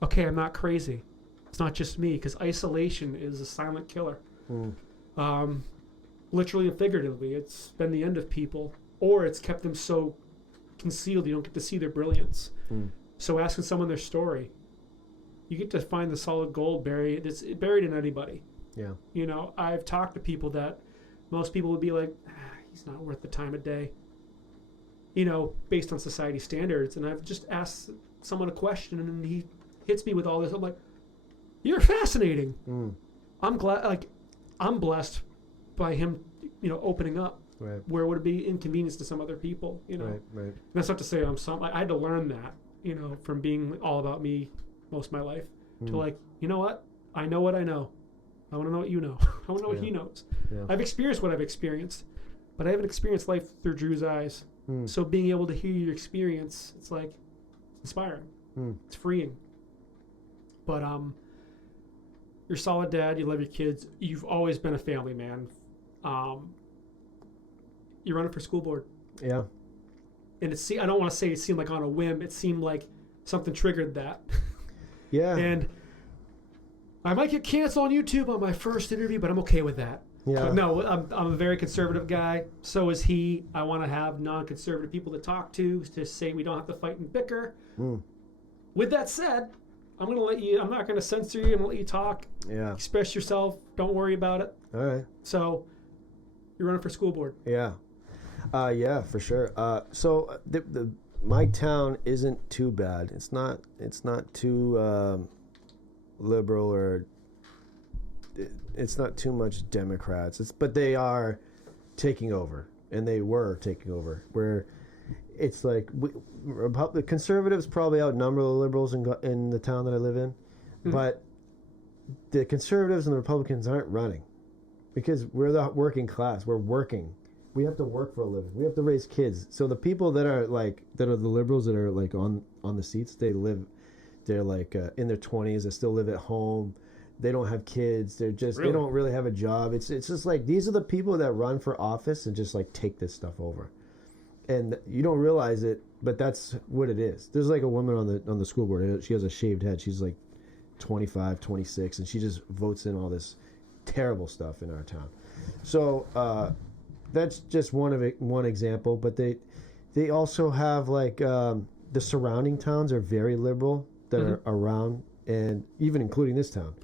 Okay, I'm not crazy. It's not just me, because isolation is a silent killer. Literally and figuratively, it's been the end of people, or it's kept them so concealed you don't get to see their brilliance. So asking someone their story, you get to find the solid gold buried in anybody. Yeah. I've talked to people that most people would be like, he's not worth the time of day, based on society standards. And I've just asked someone a question and he hits me with all this. I'm like, you're fascinating. I'm glad, like, I'm blessed by him, opening up. Right. Where would it be inconvenience to some other people, Right. And that's not to say I had to learn that, from being all about me most of my life to like, you know what? I know what I know. I want to know what you know. I want to know what he knows. Yeah. I've experienced what I've experienced, but I haven't experienced life through Drew's eyes. So being able to hear your experience, it's like inspiring. It's freeing. But you're a solid dad. You love your kids. You've always been a family man. You're running for school board. Yeah. And I don't want to say it seemed like on a whim. It seemed like something triggered that. Yeah. And I might get canceled on YouTube on my first interview, but I'm okay with that. Yeah. But no, I'm a very conservative guy. So is he. I want to have non-conservative people to talk to say we don't have to fight and bicker. With that said, I'm not going to censor you. I'm going to let you talk. Yeah. Express yourself. Don't worry about it. All right. So you're running for school board. Yeah. Yeah, for sure. So my town isn't too bad. It's not too liberal, or it's not too much Democrats. But they are taking over, and they were taking over. Where it's like the conservatives probably outnumber the liberals in the town that I live in, but the conservatives and the Republicans aren't running because we're the working class. We're working. We have to work for a living. We have to raise kids. So the people that are the liberals that are like on the seats, they're like in their 20s. They still live at home. They don't have kids. They don't really have a job. It's just like these are the people that run for office and just like take this stuff over. And you don't realize it, but that's what it is. There's like a woman on the school board. She has a shaved head. She's like 25, 26, and she just votes in all this terrible stuff in our town. So that's just one example. But they also have like the surrounding towns are very liberal that are around, and even including this town.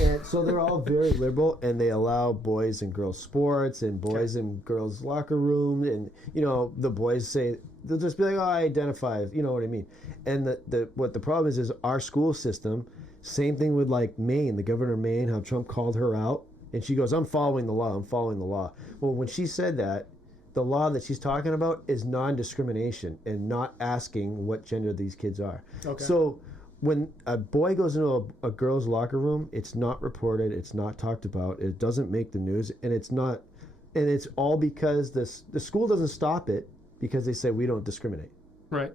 And so they're all very liberal, and they allow boys and girls sports and boys and girls locker room, and the boys say they'll just be like, oh, I identify, you know what I mean. And what the problem is our school system. Same thing with like Maine, the governor of Maine, how Trump called her out, and she goes, I'm following the law. Well, when she said that, the law that she's talking about is non-discrimination and not asking what gender these kids are. Okay. So when a boy goes into a girl's locker room, it's not reported, it's not talked about, it doesn't make the news, and it's all because the school doesn't stop it because they say we don't discriminate. Right.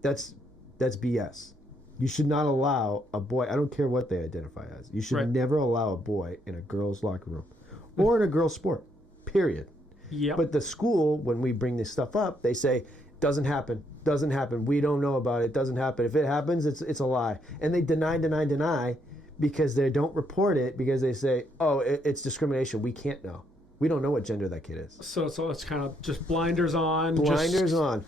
That's BS. You should not allow a boy, I don't care what they identify as, you should never allow a boy in a girl's locker room or in a girl's sport, period. Yep. But the school, when we bring this stuff up, they say, doesn't happen. We don't know about it. Doesn't happen. If it happens, it's a lie. And they deny because they don't report it because they say, oh, it's discrimination. We can't know. We don't know what gender that kid is. So it's kind of just blinders on.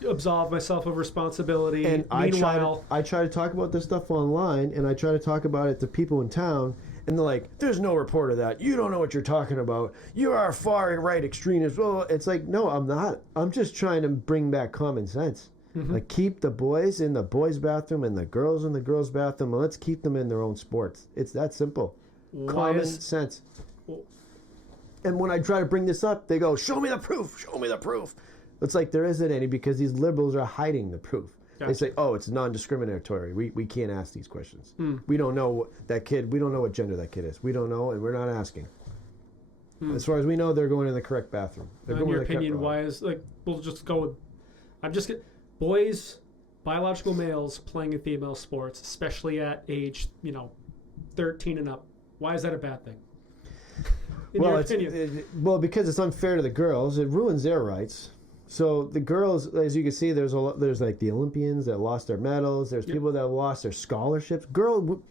Absolve myself of responsibility. And meanwhile, I try to talk about this stuff online, and I try to talk about it to people in town, and they're like, there's no report of that. You don't know what you're talking about. You are a far right extremist. Well, it's like, no, I'm not. I'm just trying to bring back common sense. Like, keep the boys in the boys' bathroom and the girls in the girls' bathroom, and let's keep them in their own sports. It's that simple. Common sense. And when I try to bring this up, they go, show me the proof. It's like there isn't any because these liberals are hiding the proof. Gotcha. They say, oh, it's non-discriminatory. We can't ask these questions. We don't know that kid. We don't know what gender that kid is. We don't know, and we're not asking. As far as we know, they're going in the correct bathroom. In your opinion, why is, like, we'll just go with, boys, biological males playing in female sports, especially at age, 13 and up. Why is that a bad thing? Because it's unfair to the girls. It ruins their rights. So the girls, as you can see, there's like the Olympians that lost their medals. There's people that lost their scholarships.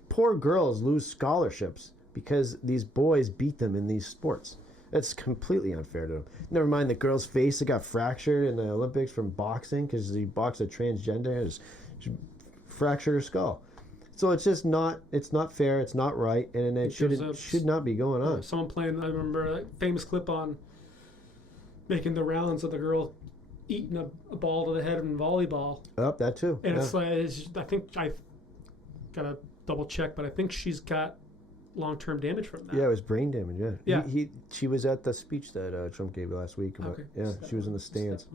Poor girls lose scholarships because these boys beat them in these sports. That's completely unfair to them. Never mind the girl's face that got fractured in the Olympics from boxing because he boxed a transgender and she fractured her skull. So it's just not fair, it's not right, and it should not be going on. Someone playing, I remember a famous clip on making the rounds of the girl eaten a ball to the head in volleyball. Oh, that too. And it's like, I think I got to double check, but I think she's got long-term damage from that. Yeah, it was brain damage. Yeah. Yeah. She was at the speech that Trump gave last week. About, Okay. Yeah, she was in the stands.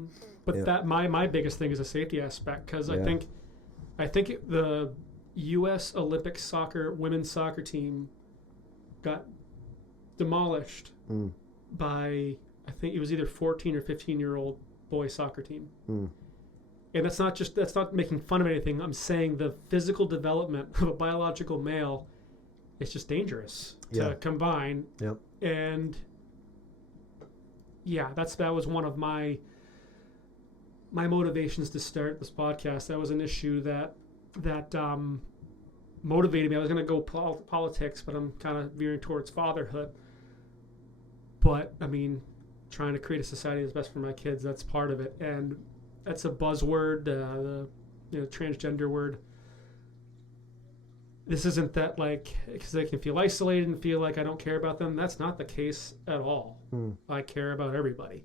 But that my biggest thing is a safety aspect, because I think the U.S. Olympic women's soccer team got demolished by, I think it was either 14 or 15-year-old boys soccer team. And that's not making fun of anything. I'm saying the physical development of a biological male is just dangerous to combine. Yep. And yeah, that was one of my motivations to start this podcast. That was an issue that motivated me. I was going to go politics, but I'm kind of veering towards fatherhood. But I mean, trying to create a society that's best for my kids, that's part of it. And that's a buzzword, the transgender word. This isn't that because they can feel isolated and feel like I don't care about them. That's not the case at all. I care about everybody.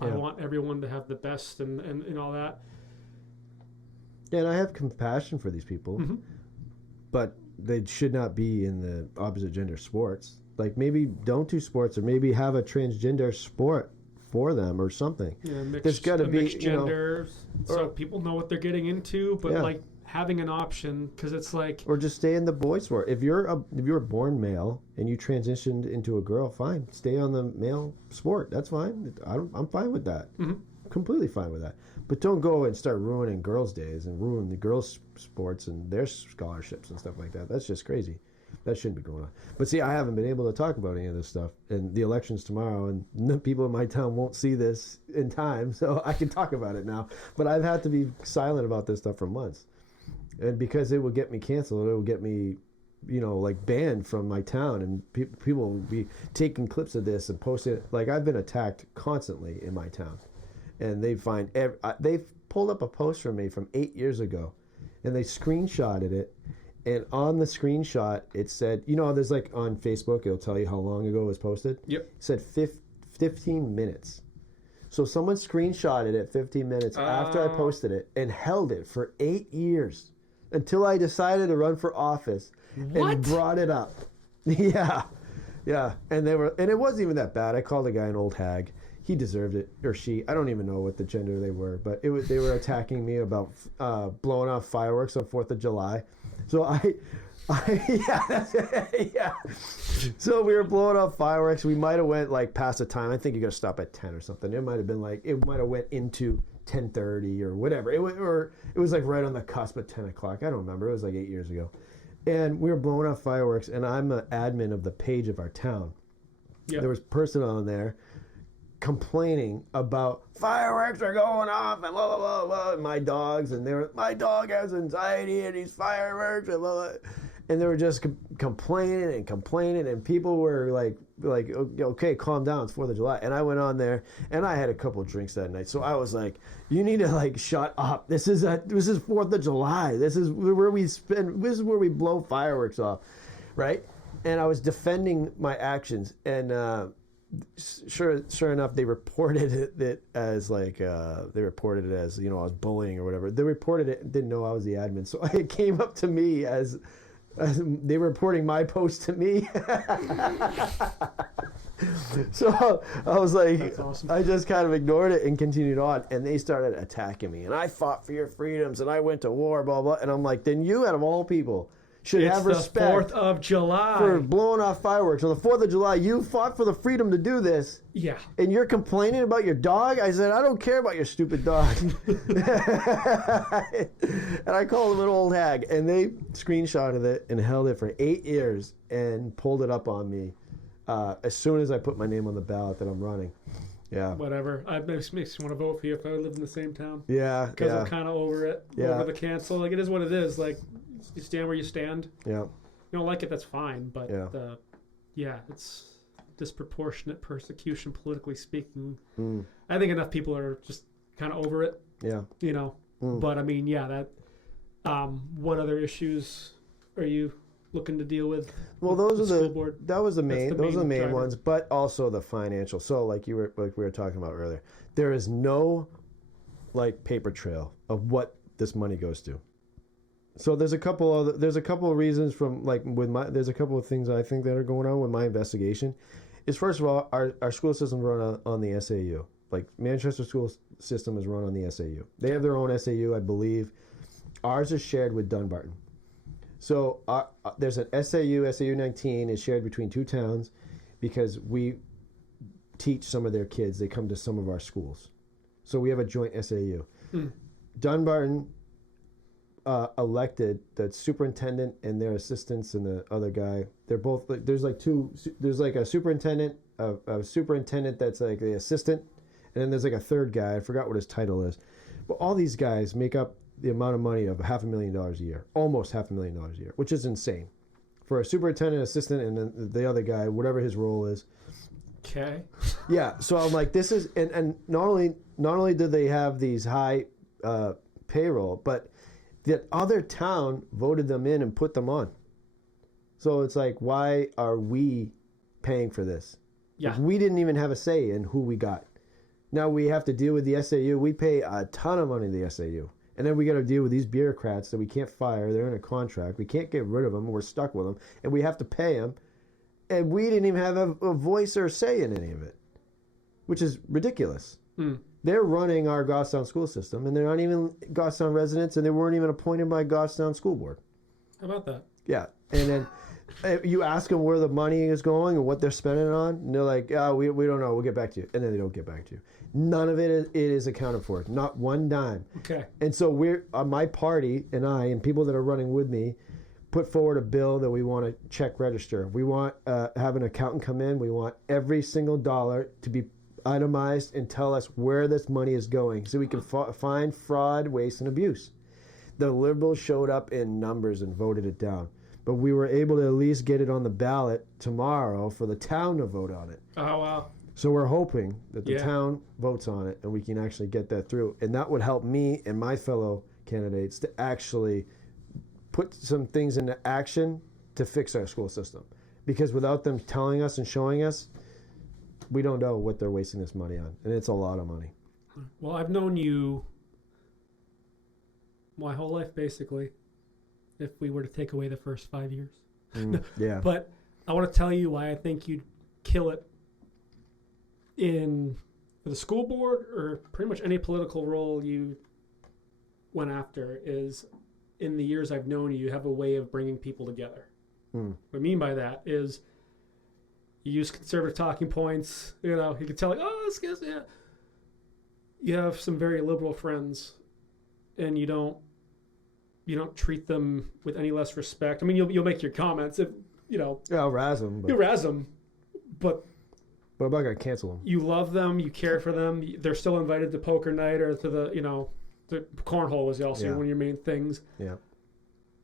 I want everyone to have the best and all that. Yeah, and I have compassion for these people, but they should not be in the opposite gender sports. Like, maybe don't do sports, or maybe have a transgender sport for them or something. Yeah, there's got to be mixed genders, so people know what they're getting into. But having an option, because it's like, or just stay in the boy sport. If you're born male and you transitioned into a girl, fine, stay on the male sport. That's fine. I'm fine with that. Completely fine with that. But don't go and start ruining girls' days and ruin the girls' sports and their scholarships and stuff like that. That's just crazy. That shouldn't be going on. But see, I haven't been able to talk about any of this stuff. And the election's tomorrow, and the people in my town won't see this in time, so I can talk about it now. But I've had to be silent about this stuff for months. And because it will get me canceled, it will get me, banned from my town. And people will be taking clips of this and posting it. Like, I've been attacked constantly in my town. And they've pulled up a post from me from 8 years ago, and they screenshotted it. And on the screenshot, it said, there's on Facebook, it'll tell you how long ago it was posted. Yep. It said 15 minutes. So someone screenshotted it 15 minutes after I posted it and held it for 8 years until I decided to run for office and brought it up. Yeah. And it wasn't even that bad. I called the guy an old hag. He deserved it, or she. I don't even know what the gender they were, but they were attacking me about blowing off fireworks on 4th of July. So yeah. So we were blowing off fireworks. We might have went past the time. I think you got to stop at 10 or something. It might have been it might have went into 10:30 or whatever. It was right on the cusp of 10 o'clock. I don't remember. It was 8 years ago. And we were blowing off fireworks, and I'm an admin of the page of our town. Yep. There was a person on there complaining about fireworks are going off and blah, blah, blah, blah, and my dogs, and my dog has anxiety and these fireworks, and blah, blah. And they were just complaining, and people were like, okay, calm down, it's 4th of July. And I went on there, and I had a couple of drinks that night, so I was like, you need to shut up. This is 4th of July. This is where we blow fireworks off, right? And I was defending my actions, and sure enough, they reported it as I was bullying or whatever. They reported it and didn't know I was the admin, so it came up to me as they were reporting my post to me. So I was like, that's awesome. I just kind of ignored it and continued on, and they started attacking me, and I fought for your freedoms, and I went to war, blah blah. And I'm like, then you, out of all people, should have respect. It's the 4th of July. For blowing off fireworks. On the 4th of July, you fought for the freedom to do this. Yeah. And you're complaining about your dog? I said, I don't care about your stupid dog. And I called him an old hag. And they screenshotted it and held it for 8 years and pulled it up on me as soon as I put my name on the ballot that I'm running. Yeah. Whatever. It makes me want to vote for you if I lived in the same town. Yeah. Because I'm kind of over it. Yeah. Over the cancel. It is what it is. You stand where you stand. Yeah. You don't like it, that's fine. But it's disproportionate persecution, politically speaking. I think enough people are just kind of over it. Yeah. But I mean, that. What other issues are you looking to deal with? Well, with those the are school the board? that was the main those are the main driver. ones, but also the financial. So like we were talking about earlier, there is no like paper trail of what this money goes to. So there's a couple of reasons from like there's a couple of things I think that are going on with my investigation. Is first of all, our school system run on the SAU. Like Manchester school system is run on the SAU. They have their own SAU, I believe. Ours is shared with Dunbarton. So there's an SAU 19 is shared between two towns because we teach some of their kids. They come to some of our schools. So we have a joint SAU. Dunbarton elected the superintendent and their assistants and the other guy. They're both, there's like a superintendent that's like the assistant, and then there's like a third guy. I forgot what his title is. But all these guys make up the amount of money of $500,000 a year, almost $500,000 a year, which is insane for a superintendent, assistant, and then the other guy, whatever his role is. Okay. Yeah. So I'm like, this is, and not only do they have these high payroll, but the other town voted them in and put them on. So it's like, why are we paying for this? Yeah. Like, we didn't even have a say in who we got. Now we have to deal with the SAU. We pay a ton of money to the SAU. And then we got to deal with these bureaucrats that we can't fire. They're in a contract. We can't get rid of them. We're stuck with them. And we have to pay them. And we didn't even have a voice or say in any of it, which is ridiculous. They're running our Goffstown school system, and they're not even Goffstown residents, and they weren't even appointed by Goffstown School Board. How about that? Yeah. And then you ask them where the money is going and what they're spending it on, and they're like, oh, we don't know. We'll get back to you. And then they don't get back to you. None of it is accounted for. Not one dime. Okay. And so my party and I and people that are running with me put forward a bill that we want to check register. We want have an accountant come in. We want every single dollar to be itemized and tell us where this money is going so we can find fraud, waste, and abuse. The Liberals showed up in numbers and voted it down. But we were able to at least get it on the ballot tomorrow for the town to vote on it. Oh, wow. So we're hoping that the town votes on it and we can actually get that through. And that would help me and my fellow candidates to actually put some things into action to fix our school system. Because without them telling us and showing us, we don't know what they're wasting this money on. And it's a lot of money. Well, I've known you my whole life, basically, if we were to take away the first 5 years. Yeah. But I want to tell you why I think you'd kill it for the school board or pretty much any political role you went after is in the years I've known you have a way of bringing people together. What I mean by that is you use conservative talking points. You know, you can tell like, oh, this guy's, yeah. You have some very liberal friends, and you don't treat them with any less respect. I mean, you'll make your comments if Yeah, I'll razz them. you razz them, but I'm not gonna cancel them. you love them, you care for them. They're still invited to poker night or to the cornhole was also one of your main things. Yeah.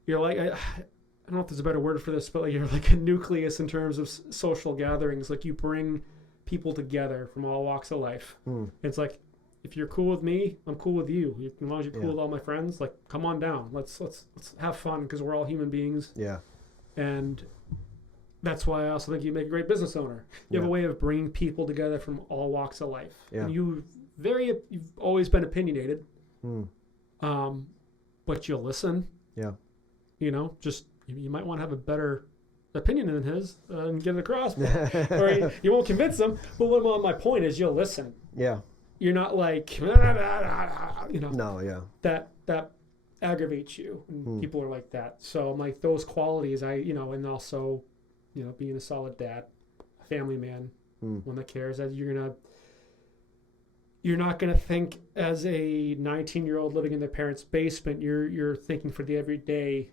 You're like, I don't know if there's a better word for this, but like you're like a nucleus in terms of social gatherings. Like you bring people together from all walks of life. It's like, if you're cool with me, I'm cool with you. As long as you're cool with all my friends, like come on down. Let's have fun because we're all human beings. Yeah. And that's why I also think you make a great business owner. You have a way of bringing people together from all walks of life. Yeah. And you've always been opinionated. But you'll listen. Yeah. Just you might want to have a better opinion than his and get it across. Or you won't convince them. But my point is you'll listen. Yeah. You're not like, No, yeah. that aggravates you. And people are like that. So I'm like, those qualities, and also, being a solid dad, a family man, one that cares, that you're not going to think as a 19-year-old living in their parents' basement. You're thinking for the everyday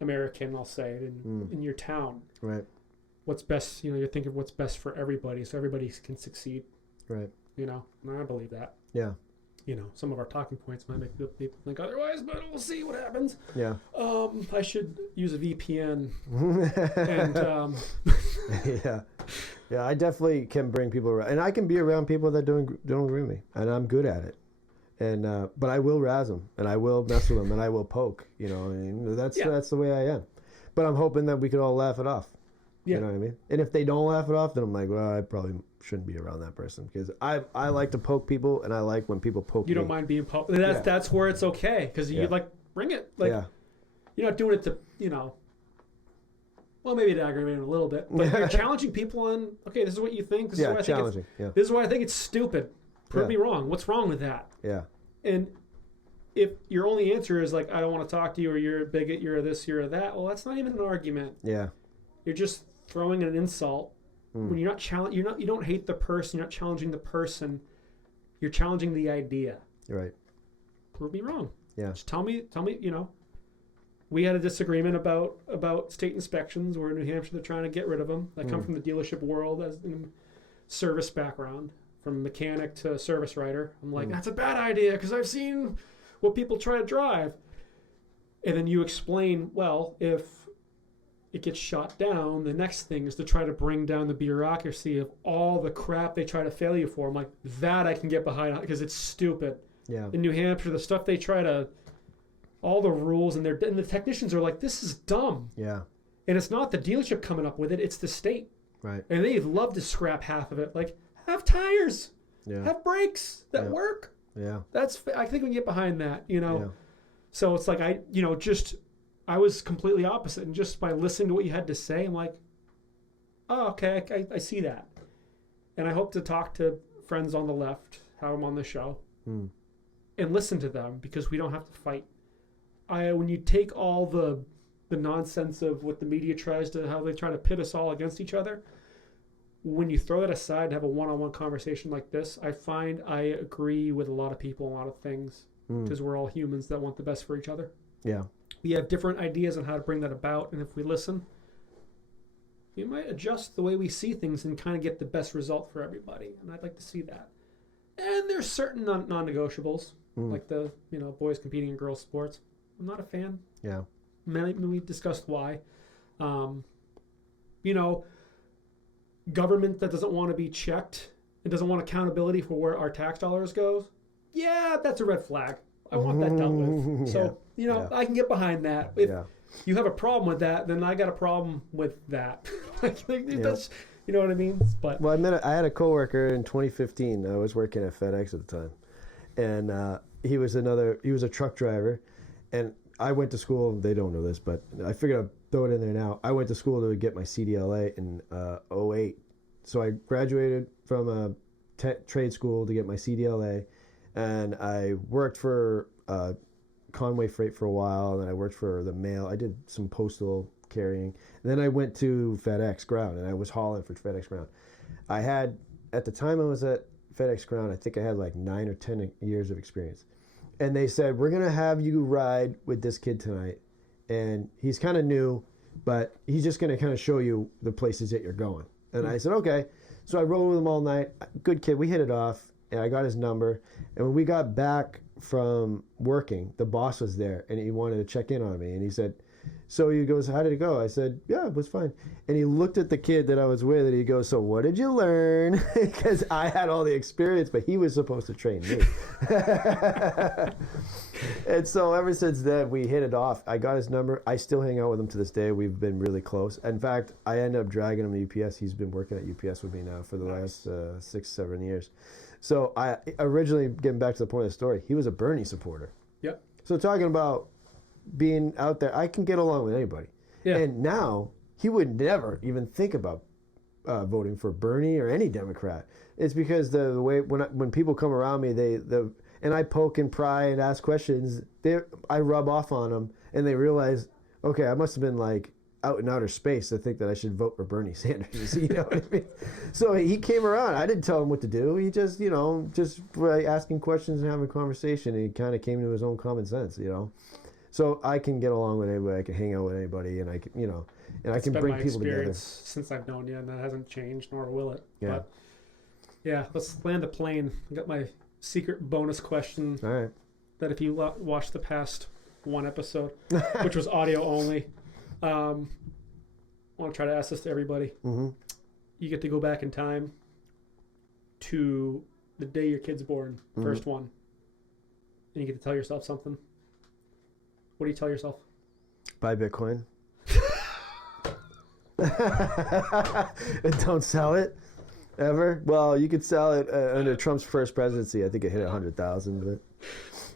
American, I'll say, in your town. Right. What's best, you're thinking of what's best for everybody so everybody can succeed. Right. And I believe that. Yeah. Some of our talking points might make people think otherwise, but we'll see what happens. Yeah. I should use a VPN. And yeah, I definitely can bring people around, and I can be around people that don't agree with me, and I'm good at it. And but I will razz them, and I will mess with them, and I will poke. You know, I mean, that's the way I am. But I'm hoping that we could all laugh it off. Yeah. You know what I mean? And if they don't laugh it off, then I'm like, well, I probably shouldn't be around that person, because I like to poke people, and I like when people poke me. You don't mind being poked. That's where it's okay, because you like bring it. Like, you're not doing it to, you know. Well, maybe to aggravate them a little bit, but you're challenging people on, okay, this is what you think. This is what I think. This is why I think it's stupid. Prove me wrong. What's wrong with that? Yeah. And if your only answer is like, I don't want to talk to you, or you're a bigot, you're a this, you're a that, well, that's not even an argument. Yeah. You're just throwing an insult. When you're not you don't hate the person. You're not challenging the person. You're challenging the idea. Right. Prove me wrong. Yeah. Just tell me. You know, we had a disagreement about state inspections. We're in New Hampshire. They're trying to get rid of them. I come from the dealership world as in service background. From mechanic to service writer. I'm like, that's a bad idea, because I've seen what people try to drive. And then you explain, well, if it gets shot down, the next thing is to try to bring down the bureaucracy of all the crap they try to fail you for. I'm like, that I can get behind, because it's stupid. Yeah. In New Hampshire, the stuff they try to, all the rules, and the technicians are like, this is dumb. Yeah. And it's not the dealership coming up with it, it's the state. Right. And they'd love to scrap half of it. Like, have tires, have brakes that work. Yeah, I think we can get behind that, you know. Yeah. So it's like I was completely opposite, and just by listening to what you had to say, I'm like, oh, okay, I see that, and I hope to talk to friends on the left, have them on the show, and listen to them, because we don't have to fight. When you take all the nonsense of what the media tries to, how they try to pit us all against each other. When you throw that aside and have a one-on-one conversation like this, I find I agree with a lot of people on a lot of things, because we're all humans that want the best for each other. Yeah. We have different ideas on how to bring that about, and if we listen, we might adjust the way we see things and kind of get the best result for everybody, and I'd like to see that. And there's certain non-negotiables, like the boys competing in girls' sports. I'm not a fan. Yeah. We discussed why. Government that doesn't want to be checked and doesn't want accountability for where our tax dollars goes, that's a red flag. I want that dealt with. So, I can get behind that. If you have a problem with that, then I got a problem with that. That's, you know what I mean? But I had a coworker in 2015. I was working at FedEx at the time. And he was a truck driver. And I went to school, they don't know this, but I figured I'd throw it in there now. I went to school to get my CDLA in 2008. So I graduated from a trade school to get my CDLA, and I worked for Conway Freight for a while, and then I worked for the mail. I did some postal carrying. And then I went to FedEx Ground, and I was hauling for FedEx Ground. At the time I was at FedEx Ground, I think I had like 9 or 10 years of experience. And they said, we're going to have you ride with this kid tonight. And he's kind of new, but he's just going to kind of show you the places that you're going. And I said, okay. So I rode with him all night. Good kid. We hit it off. And I got his number. And when we got back from working, the boss was there. And he wanted to check in on me. And he said, so he goes, how did it go? I said, yeah, it was fine. And he looked at the kid that I was with, and he goes, so what did you learn? Because I had all the experience, but he was supposed to train me. And so ever since then, we hit it off. I got his number. I still hang out with him to this day. We've been really close. In fact, I ended up dragging him to UPS. He's been working at UPS with me now for the last 6-7 years. So I originally, getting back to the point of the story, he was a Bernie supporter. Yep. So talking about being out there, I can get along with anybody. Yeah. And now he would never even think about voting for Bernie or any Democrat. It's because the way when people come around me, and I poke and pry and ask questions, I rub off on them, and they realize, okay, I must have been like out in outer space to think that I should vote for Bernie Sanders. You know what I mean? So he came around. I didn't tell him what to do. He just, just by asking questions and having a conversation, he kind of came to his own common sense, So I can get along with anybody. I can hang out with anybody, and I can, and I can bring people together. Since I've known you, and that hasn't changed, nor will it. Yeah. But yeah, let's land the plane. I got my secret bonus question. All right. That if you watch the past one episode, which was audio only, I want to try to ask this to everybody. Mm-hmm. You get to go back in time to the day your kid's born, first one. and you get to tell yourself something, what do you tell yourself? Buy Bitcoin. And don't sell it ever. Well, you could sell it under Trump's first presidency. I think it hit 100,000,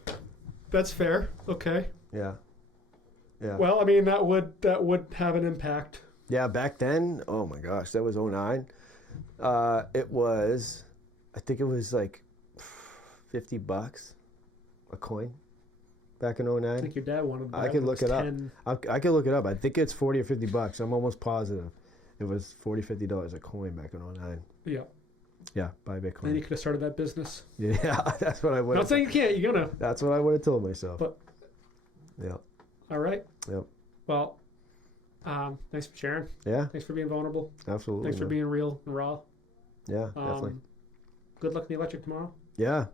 but That's fair. Okay. yeah. Well, I mean, that would have an impact. Yeah, back then, oh my gosh, that was '09. It was, I think it was like $50 a coin back in I '09. think your dad wanted that. I could when look it it was up. 10. I could look it up. I think it's $40 or $50. I'm almost positive. It was $40, $50 a coin back in '09. Yeah. Yeah, buy Then you Bitcoin. could have started that business. Yeah, that's what I would Not have. saying you can't. You're gonna. That's what I would have told myself. But Yeah. all right. Yep. Well, thanks for sharing. Yeah, Thanks for being vulnerable. absolutely. Thanks for man. being real and raw. Yeah, definitely. Good luck in the election tomorrow. Yeah.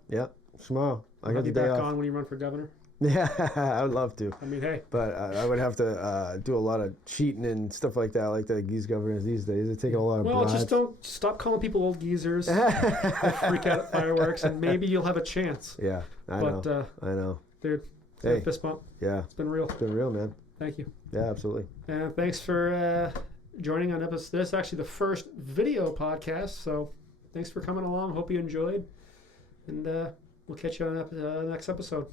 Tomorrow. I I'll got have the you day back off. on when you run for governor. Yeah, I would love to. I mean, hey. But I would have to do a lot of cheating and stuff like that, like these governors these days. They're taking a lot of Well, bribes. just don't stop calling people old geezers. They'll freak out at fireworks, and maybe you'll have a chance. Yeah, I But know. I know. dude, Hey. fist bump. Yeah, It's been real. it's been real, man. Thank you. Yeah, absolutely. And thanks for joining on episode. This is actually the first video podcast, so thanks for coming along. Hope you enjoyed, and we'll catch you on the next episode.